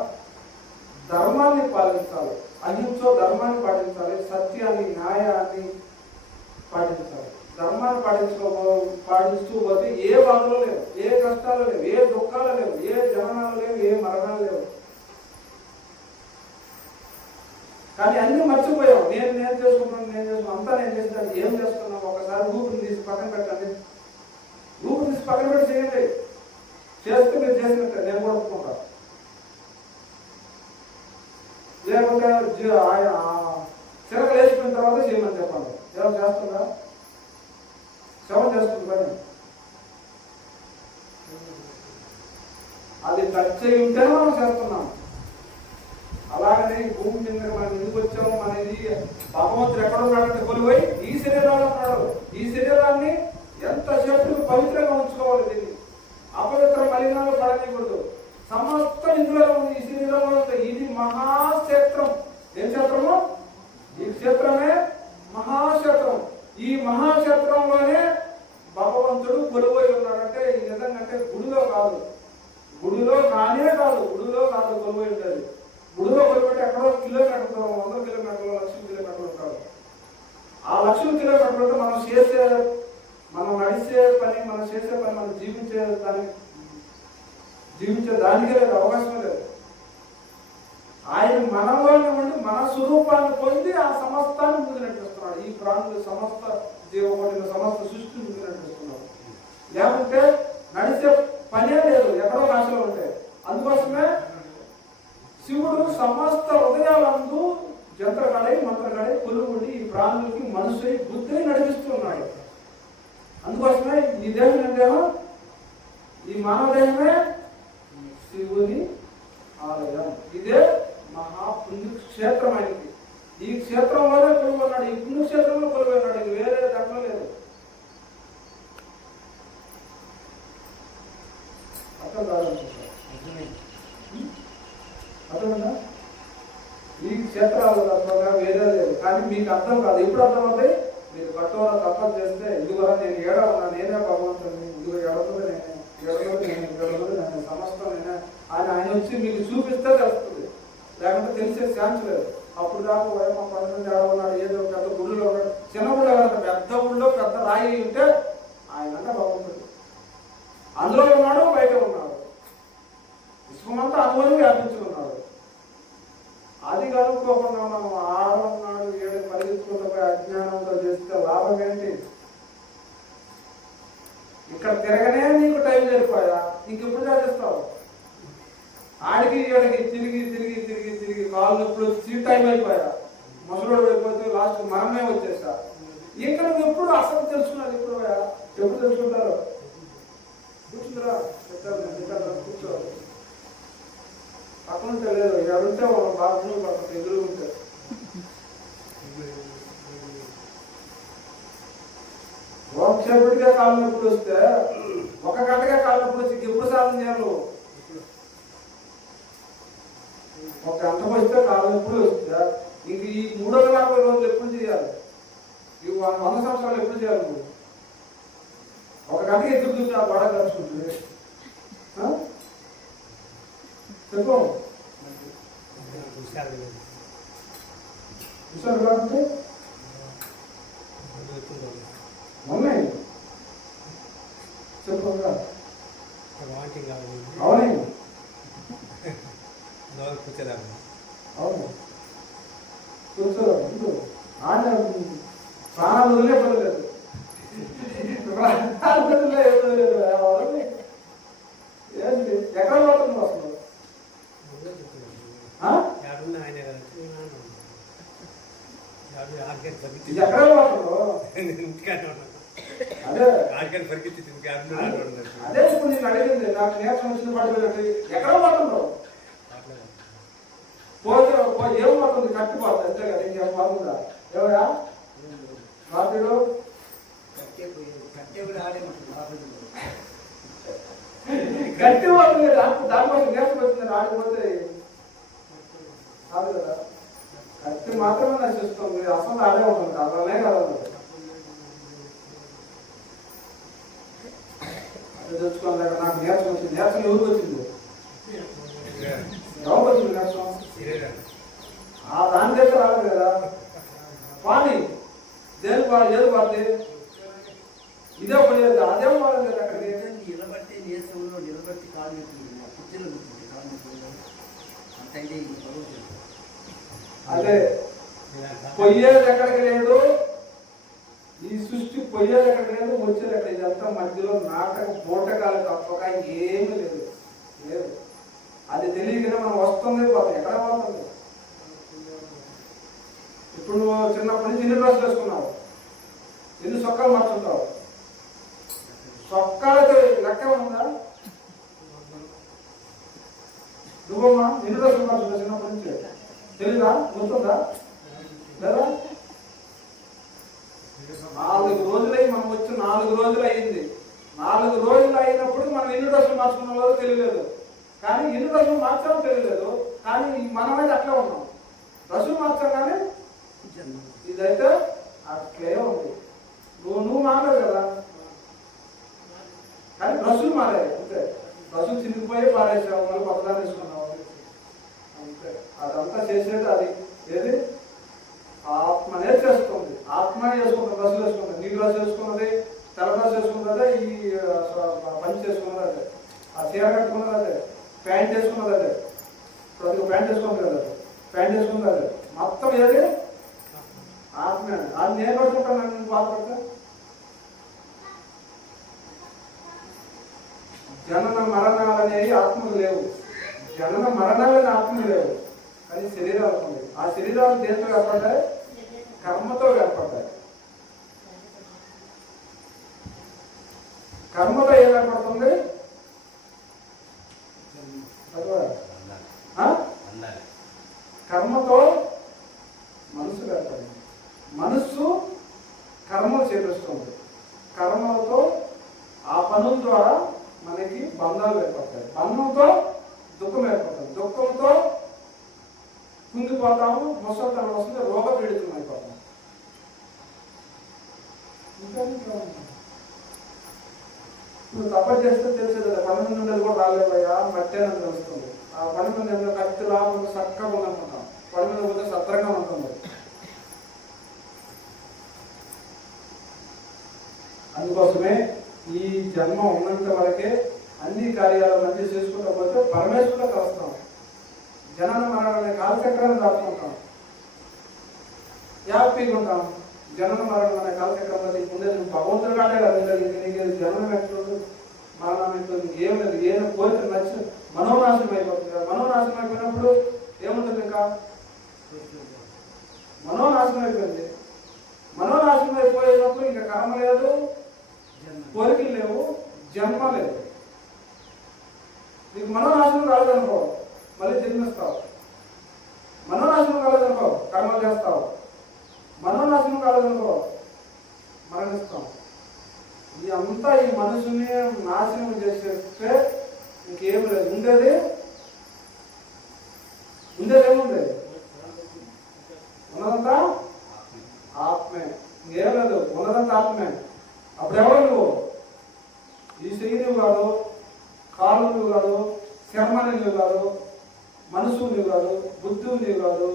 ధర్మాన్ని పాటించాలి. అహింసో ధర్మాన్ని పాటించాలి, సత్యాన్ని న్యాయాన్ని పాటించాలి. ధర్మాన్ని పాటిస్తూ పోతే ఏ బాధలు లేవు, ఏ కష్టాలు లేవు, ఏ దుఃఖాలు లేవు, ఏ జననాలు లేవు, ఏ మరణాలు లేవు. కానీ అన్ని మర్చిపోయాం. నేను చేసుకున్నాను అంతా నేను చేస్తాను. ఏం చేస్తున్నావు? ఒకసారి ఊపిరి తీసి పక్కన పెట్టండి. ఊపిరి తీసి పక్కన పెట్టి చేయండి. చేస్తే మీరు చేసినట్టే, నేను కూడా ఒప్పుకుంటా. లేకుంటే చిరకలు వేసుకున్న తర్వాత చేయమని చెప్పండి. ఎవరు చేస్తుందా? శవం చేస్తుంది పని. అది టచ్ అయి ఉంటేనే మనం చేస్తున్నాం. అలాగనే భూమి మీద మనం ఎందుకు వచ్చాము అనేది భగవంతుడు ఎక్కడ ఉన్నాడంటే కొలిపోయి ఈ శరీరాలు ఉన్నాడు. ఈ శరీరాన్ని ఎంతసేపు పవిత్రంగా ఉంచుకోవాలి. దీన్ని అపవిత్ర మలినాలు పడనీయకూడదు. సమస్తం ఇందులో ఉంది, ఈ శరీరంలో ఉంది. ఇది మహాక్షేత్రం. ఏం క్షేత్రము? ఈ క్షేత్రమే మహాక్షేత్రం. ఈ మహాక్షేత్రంలోనే భగవంతుడు కొలువై ఉన్నాడంటే ఈ నిజంగా అంటే గుడిలో కాదు, గుడిలో కానే కాదు, గుడిలో కాదు కొలువై ఉండేది. గుడిలో కొలువైతే ఎక్కడో కిలోమీటర్ దూరం, 100 కిలోమీటర్లు, 1,00,000 కిలోమీటర్లు ఉంటారు. ఆ 1,00,000 కిలోమీటర్లు మనం నడిచే పని, మనం చేసే పని, మనం జీవించే దానికే లేదు, అవకాశమే లేదు. ఆయన మనలోనే ఉండి మన స్వరూపాన్ని పొంది ఆ సమస్తాన్ని ముందు నడిపిస్తున్నాడు. ఈ ప్రాణులు సమస్త జీవకోటిని సమస్త సృష్టిని ముందు నడిపిస్తున్నాడు. లేకుంటే నడిచే పనే లేదు, ఎక్కడో కాశలో ఉంటాయి. అందుకోసమే శివుడు సమస్త హృదయాలందు జంత్రగాడై మంత్రగాడై కొలువుండి ఈ ప్రాణులకి మనసు బుద్ధిని నడిపిస్తున్నాడు. అందుకోసమే ఈ దేహం ఏంటేమో, ఈ మానవ దేహమే శివుని ఆలయం. ఇదే మహాపుణ్యక్షేత్రం ఆయనకి. ఈ క్షేత్రంలోనే కొలువన్నాడు, ఈ పుణ్యక్షేత్రంలో కొలువన్నాడు. ఇది వేరే దాంట్లో లేదు. అర్థం కాదనుకుంటా. అర్థమైందా? ఈ క్షేత్రాలు తప్పగా వేరే లేదు. కానీ మీకు అర్థం కాదు. ఎప్పుడు అర్థం అవుతాయి? మీరు కఠోర తప్పని చేస్తే, ఇదిగో నేను ఏడా ఉన్నా, నేనే భగవంతుని, ఇదిగో ఎడతుంది నేను సమస్తం నేనే ఆయన వచ్చి మీకు చూపిస్తే తెలుస్తుంది. లేకుంటే తెలిసే ఛాన్స్ లేదు. అప్పుడు దాకా మా పన్నెండు ఏడ ఉన్నాడు, ఏదో పెద్ద గుడిలో ఉన్నాడు. చిన్న గుడిలో కాదు, పెద్ద గుడిలో పెద్ద రాయి ఉంటే ఆయన అంటే భగవంతుడు. అందులో ఉన్నాడు, బయట ఉన్నాడు. విశ్వమంతా అనుభవం వ్యాపించుకున్నాడు. అది కనుక్కోకుండా మనం ఆడున్నాడు ఏడు పరిగెత్తుకుంటూ పోయి అజ్ఞానంతో చేస్తే లాభం ఏంటి? ఇక్కడ తిరగనే నీకు టైం సరిపోయా, ఇంకెప్పుడు చేస్తావు? ఆడికి ఏడికి తిరిగి తిరిగి తిరిగి తిరిగి కాళ్ళు నొప్పులు వచ్చి టైం అయిపోయా, ముసలోడు అయిపోతే లాస్ట్ మనమే వచ్చేసా. ఇక్కడ ఎప్పుడు అసలు తెలుసుకున్నారు? ఎప్పుడు తెలుసుకుంటారు? కూర్చుందిరా కూర్చో. పక్కనుంటే లేదు, ఎవరుంటే బాత్రూమ్ పక్కన ఎదురు ఉంటే. ఒకసేపటిగా కాళ్ళు నొప్పులు వస్తే, 1 గంటగా కాళ్ళు నొప్పులు వచ్చి ఎప్పుడు సాధన చేయాలి? 1 గంటకు వస్తే కాళ్ళు నొప్పులు వస్తే ఇంక ఈ 340 రోజులు ఎప్పుడు చేయాలి? ఈ 100 సంవత్సరాలు ఎప్పుడు చేయాలి? 1 గంటకి ఎదురు చూసి ఆ గొడవ కలుసుకుంటుంది. చెప్పు చూసారు కాకపోతే ఉన్నాయి చెప్పు. అవునండి, అవును. కూర్చో ఆయన ప్రాణాలు వదిలే పడలేదు, ప్రాణాలు వదిలే ఏంటి ఎక్కడ పోతుంది అసలు? ఇది ఎక్కడ పోతుందో అదే అదే ఇప్పుడు నేను అడిగింది. నాకు నేర్చు వచ్చిన పడిపోయి ఎక్కడ పోతుందో పోతే ఏమవుతుంది? కట్టిపోతుంది అంతే కదా, ఇంకేం బాగుందా? ఎవరా రాత్రిలో గట్టి వాళ్ళు దానికోసం నేర్చుకు వచ్చిందని ఆడిపోతే కాదు కదా. కత్తి మాత్రమే నశిస్తుంది, అసలు ఆడే ఉంటుంది, అలానే కదా. అది తెచ్చుకోవాలి. నాకు నేర్చు వచ్చింది. నేర్చు ఎవరికి వచ్చింది? ఎవరికి వచ్చింది నేర్చు? దాని దగ్గర రాలేదు కదా. వాణి దేని ఏది పడితే ఇదే పడేది, అదేం పడలేదు కదా. అక్కడికి నిలబట్టి నేసంలో నిలబట్టి కాలు కుర్చీలో అదే పొయ్యేది ఎక్కడికి లేదు, ఈ సృష్టి పొయ్యేది ఎక్కడికి లేదు, వచ్చేది ఎక్కడ. ఇదంతా మధ్యలో నాటక పూటకాలు తప్పక ఏమీ లేదు లేదు. అది తెలియకనే మనం వస్తుంది పోతాం. ఎక్కడ పోతుంది? ఇప్పుడు నువ్వు చిన్నప్పటి నుంచి ఎన్ని డ్రెస్సులు వేసుకున్నావు, ఎన్ని సొక్కాలు మార్చుంటావు? సొక్కాలతో లెక్క ఉందా? నువ్వమ్మా ఎన్ని డ్రెస్సులు మార్చుంటావు చిన్నప్పటి నుంచి? తెలీదా? గుర్తుందా లేదా? 4 రోజులై మనం వచ్చి 4 రోజులు అయింది. 4 రోజులు అయినప్పుడు మనం ఎన్ని డ్రెస్సులు మార్చుకున్నామో తెలియలేదు, కానీ ఎన్ని డ్రెస్సులు మార్చామో తెలియలేదు. కానీ మనమైతే అట్లా ఉన్నాం. డ్రెస్సులు మార్చాం, ఇదైతే అట్లే ఉంది. నువ్వు మారలేదు కదా, కానీ డ్రెస్సులు మారాయి అంతే. డ్రెస్సులు చినిగిపోయి పారేసావు, మళ్ళీ కొత్తదాన్ని వేసుకున్నావు అంతే. అదంతా చేసేది అది ఏది? ఆత్మనే చేస్తుంది. ఆత్మ చేసుకుంటుంది, డ్రెస్సులు వేసుకుంటుంది. నీ డ్రెస్ వేసుకున్నది, తెల్ల డ్రెస్ వేసుకున్నదే, ఈ పంచి వేసుకున్నది అదే, ఆ చీర కట్టుకున్నది అదే, ప్యాంట్ వేసుకున్నది అదే. ఇప్పుడు అది ప్యాంట్ వేసుకున్నది కదా, ప్యాంట్ వేసుకున్నది అదే. మొత్తం ఏది? ఆత్మే. అది నేను పడుకుంటాను, నేను బాధపడతా. జనన మరణాలు అనేవి ఆత్మలు లేవు. జనన మరణాలని ఆత్మలు లేవు, కానీ శరీరాలు ఉన్నాయి. ఆ శరీరాలు దేంతో ఏర్పడ్డాయి? కర్మతో ఏర్పడ్డాయి. కర్మతో ఏం ఏర్పడుతుంది? కర్మతో మనసు ఏర్పడింది. మనస్సు కర్మలు చేపిస్తుంది. కర్మలతో ఆ పనుల ద్వారా మనకి బంధాలు ఏర్పడతాయి. బంధంతో దుఃఖం ఏర్పడుతుంది. దుఃఖంతో కుంగిపోతాము, ముసలితనం వస్తుంది, రోగ పీడితం అయిపోతాం. ఇప్పుడు తప్ప చేస్తే తెలిసేది కదా, 10 మంది ఉండేది కూడా రాలేవయ్యా, మట్టి అని తెలుస్తుంది. ఆ 10 మంది ఎందుకు కత్తిలా చక్కగా ఉందనుకుంటాం, 10 మంది పోతే సత్రంగా ఉంటుంది. అందుకోసమే ఈ జన్మ ఉన్నంత వరకే అన్ని కార్యాలు మంచి చేసుకుంటూ పోతే పరమేశ్వరుడు కలుస్తాం. జనన మరణాలనే కాలచక్రాన్ని దాచుకుంటాం, హ్యాపీగా ఉంటాం. జనన మరణం అనే కాలచక్రంలో నీకు ఉండేది భగవంతుడు కాడే కదా. నీకు జననం ఎట్లుంది, మరణం ఎట్లుంది, ఏం లేదు. ఏమైనా కోరిక నచ్చిన మనోనాశనం అయిపోతుంది కదా. మనోనాశనం అయిపోయినప్పుడు ఏముంటుంది? ఇంకా మనోనాశనం అయిపోయింది. మనోనాశనం అయిపోయినప్పుడు ఇంకా కర్మ లేదు, కోరికలు లేవు, జన్మ లేదు. నీకు మనోనాశనం కాలేదనుకో, మళ్ళీ జన్మిస్తావు. మనోనాశనం కాలేదనుకో, కర్మలు చేస్తావు. మనోనాశనం కాలేదనుకో, మరణిస్తాం. ఇది అంతా ఈ మనసుని నాశనం చేసేస్తే ఇంకేం లేదు. ఉండేదేముంది? ఉన్నదంతా ఆత్మే, ఇంకేం లేదు. ఉన్నదంతా ఆత్మే. అప్పుడు ఎవరు నువ్వు? ఈ శరీరం కాదు, కాళ్ళు నువ్వు కాదు, శర్మని నువ్వు కాదు, మనసు నువ్వు కాదు, బుద్ధి నువ్వు కాదు,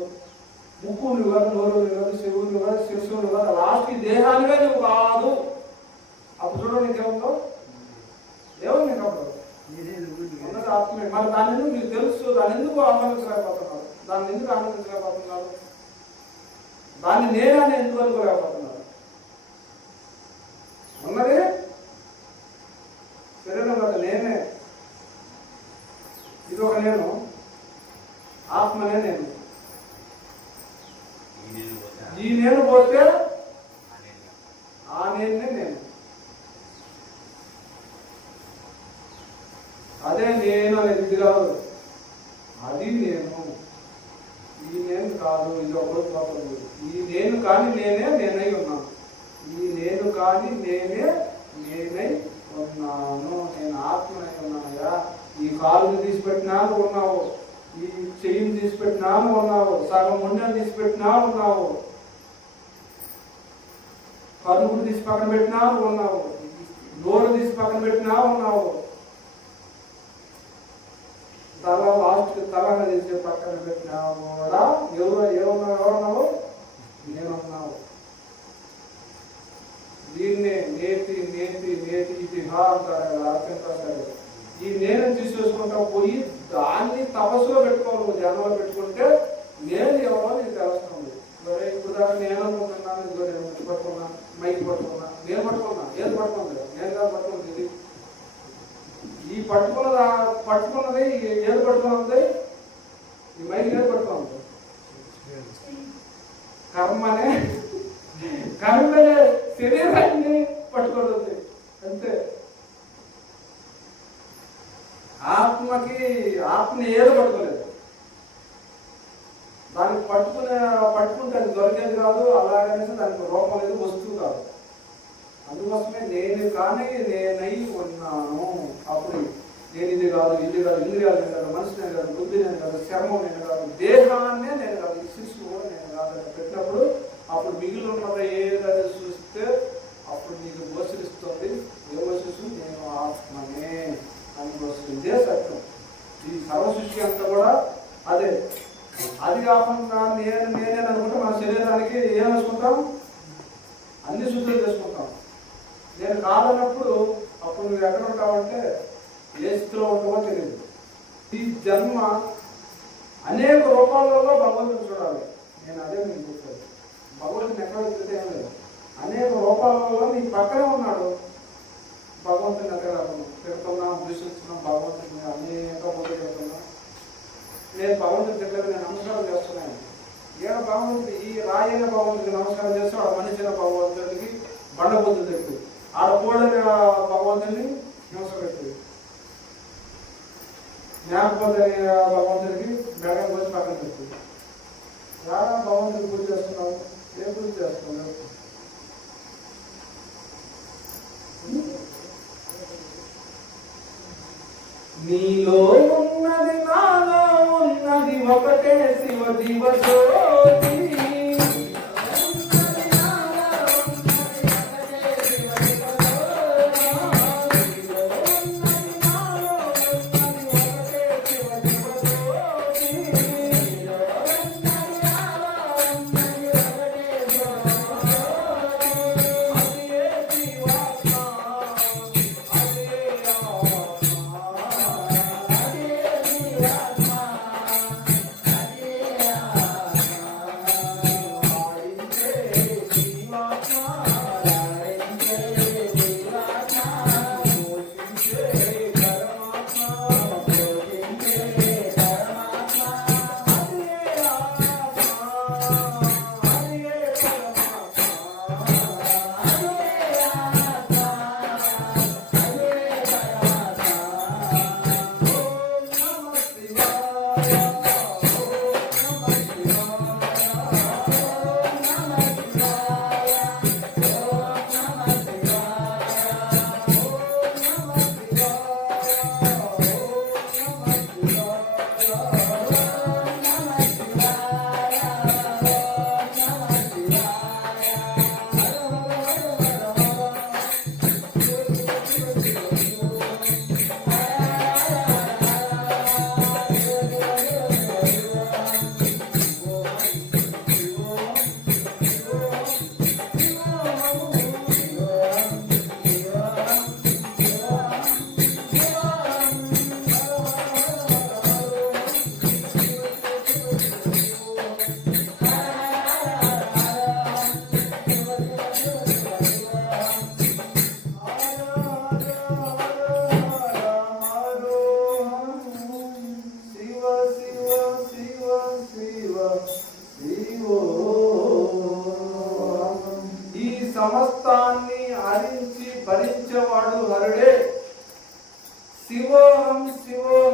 ముక్కు నువ్వు కాదు, నోరు నువ్వు కాదు, శివుడు నువ్వు కాదు, శిరస్సు నువ్వు కాదు, లాస్ట్ దేహానివే నువ్వు కాదు. అప్పుడు చూడ నీకేముందో? ఏముంది నీకు అప్పుడు? ఉన్నది ఆత్మే. మరి దాని ఎందుకు నీకు తెలుసు, దాన్ని ఎందుకు ఆనందించలేకపోతున్నారు? దాన్ని ఎందుకు ఆనందించలేకపోతున్నారు? దాన్ని నేనని ఎందుకు అనుకోలేకపోతున్నారు? ఉన్నది శరీరం కదా నేనే, ఇది ఒక నేను, ఆత్మనే నేను. ఈ నేను పోతే ఆ నేనే నేను. అదే నేను అనేది ఇది కాదు, అది నేను. ఈ నేను కాదు, ఇది ఒకటి. ఈ నేను కానీ నేనే నేనై ఉన్నాను. ఈ నేను కానీ నేనే నేనై ఉన్నాను. నేను ఆత్మనై ఉన్నానయ్యా. ఈ కాలుని తీసిపెట్టినాను ఉన్నావు, ఈ చెయ్యిని తీసిపెట్టినాను ఉన్నావు, సగం ముండని తీసిపెట్టినా ఉన్నావు, కనుగుడు తీసి పక్కన పెట్టినా ఉన్నావు, నోరు తీసి పక్కన పెట్టినా ఉన్నావు, తల లాస్ట్కి తలగా తీసి పక్కన పెట్టినా కూడా ఎవరున్నావు? నేనున్నావు. దీన్నే నేతి నేతి నేతి ఇతిహా అంటారు కదా, అర్థం కాదు. ఈ నేను తీసేసుకుంటా పోయి దాన్ని తపస్సులో పెట్టుకోవాలి. నువ్వు ధ్యానంలో పెట్టుకుంటే నేను ఎవరో నీకు తెలుస్తుంది. మరి ఇప్పుడు దాకా నేను అనుకుంటున్నాను, ఇదిగో నేను పట్టుకున్నా, మైకి పట్టుకున్నా, నేను పట్టుకున్నా, ఏది పట్టుకుంది? నేను కాదు పట్టుకుంది. ఇది ఈ పట్టుకున్నది ఏది పట్టుకున్నది? ఈ మైకి ఏది పట్టుకున్నది? కర్మనే శరీరాన్ని పట్టుకుంటుంది అంతే. ఆత్మని ఏదో పట్టుకోలేదు. దానికి పట్టుకుంటే అది దొరికేది కాదు, అలాగనేసి దానికి రూపం లేదు, వస్తువు కాదు. అందుకోసమే నేను కానీ నేనై ఉన్నాను. అప్పుడు నేను ఇది కాదు, ఇది కాదు, ఇంద్రియాలు నేను కాదు, మనసు నేను కాదు, బుద్ధి నేను కాదు, శర్మం నేను కాదు, దేహాన్నే నేను కాదు, ఈ శిశువు కూడా నేను కాదు అని పెట్టినప్పుడు అప్పుడు మిగిలి ఉన్నది ఏదని చూస్తే అప్పుడు నీకు గోచరిస్తుంది. ఏ శిశువు? నేను ఆత్మనే అని గోచరిస్తుంది. ఇదే సత్యం. ఈ సర్వసృష్టి అంతా కూడా అదే. అది కాకుండా నేనే అనుకుంటే మన శరీరానికి ఏం వేసుకుంటాం? అన్ని శుద్ధులు చేసుకుంటాం. నేను కాదన్నప్పుడు అప్పుడు నువ్వు ఎక్కడ ఉంటావంటే ఏ స్థితిలో ఉంటావో తెలియదు. ఈ జన్మ అనేక రూపాలలో భగవంతుని చూడాలి. నేను అదే మీకు చెప్పాను. భగవంతుని ఎక్కడ వెళ్తే ఏం లేదు, అనేక రూపాలలో నీ పక్కనే ఉన్నాడు. భగవంతుని ఎక్కడ తిడుతున్నాం, దూషిస్తున్నాం, భగవంతుని అనేక పొంది చెప్తున్నాం. నేను భగవంతుని తిట్టలేదు, నేను నమస్కారం చేస్తున్నాను. ఏడ భగవంతుడి ఈ రాయైన భగవంతుడికి నమస్కారం చేస్తే ఆడ మనిషిన భగవంతుడికి బండబుద్ధులు చెప్పి ఆడ కోడని భగవంతుడిని హింస పెట్టింది. జ్ఞాపకం భగవంతుడికి మెడగం వచ్చి పక్కన పెట్టింది. రాగా భగవంతుడికి పూజ చేస్తున్నావు, ఏ పూజ చేస్తున్నావు? నీలో ఉన్నది నాలో ఉన్నది ఒకటే శివ దివసోతి. సమస్తాన్ని హరించి భరించేవాడు హరుడే. శివోహం శివోహం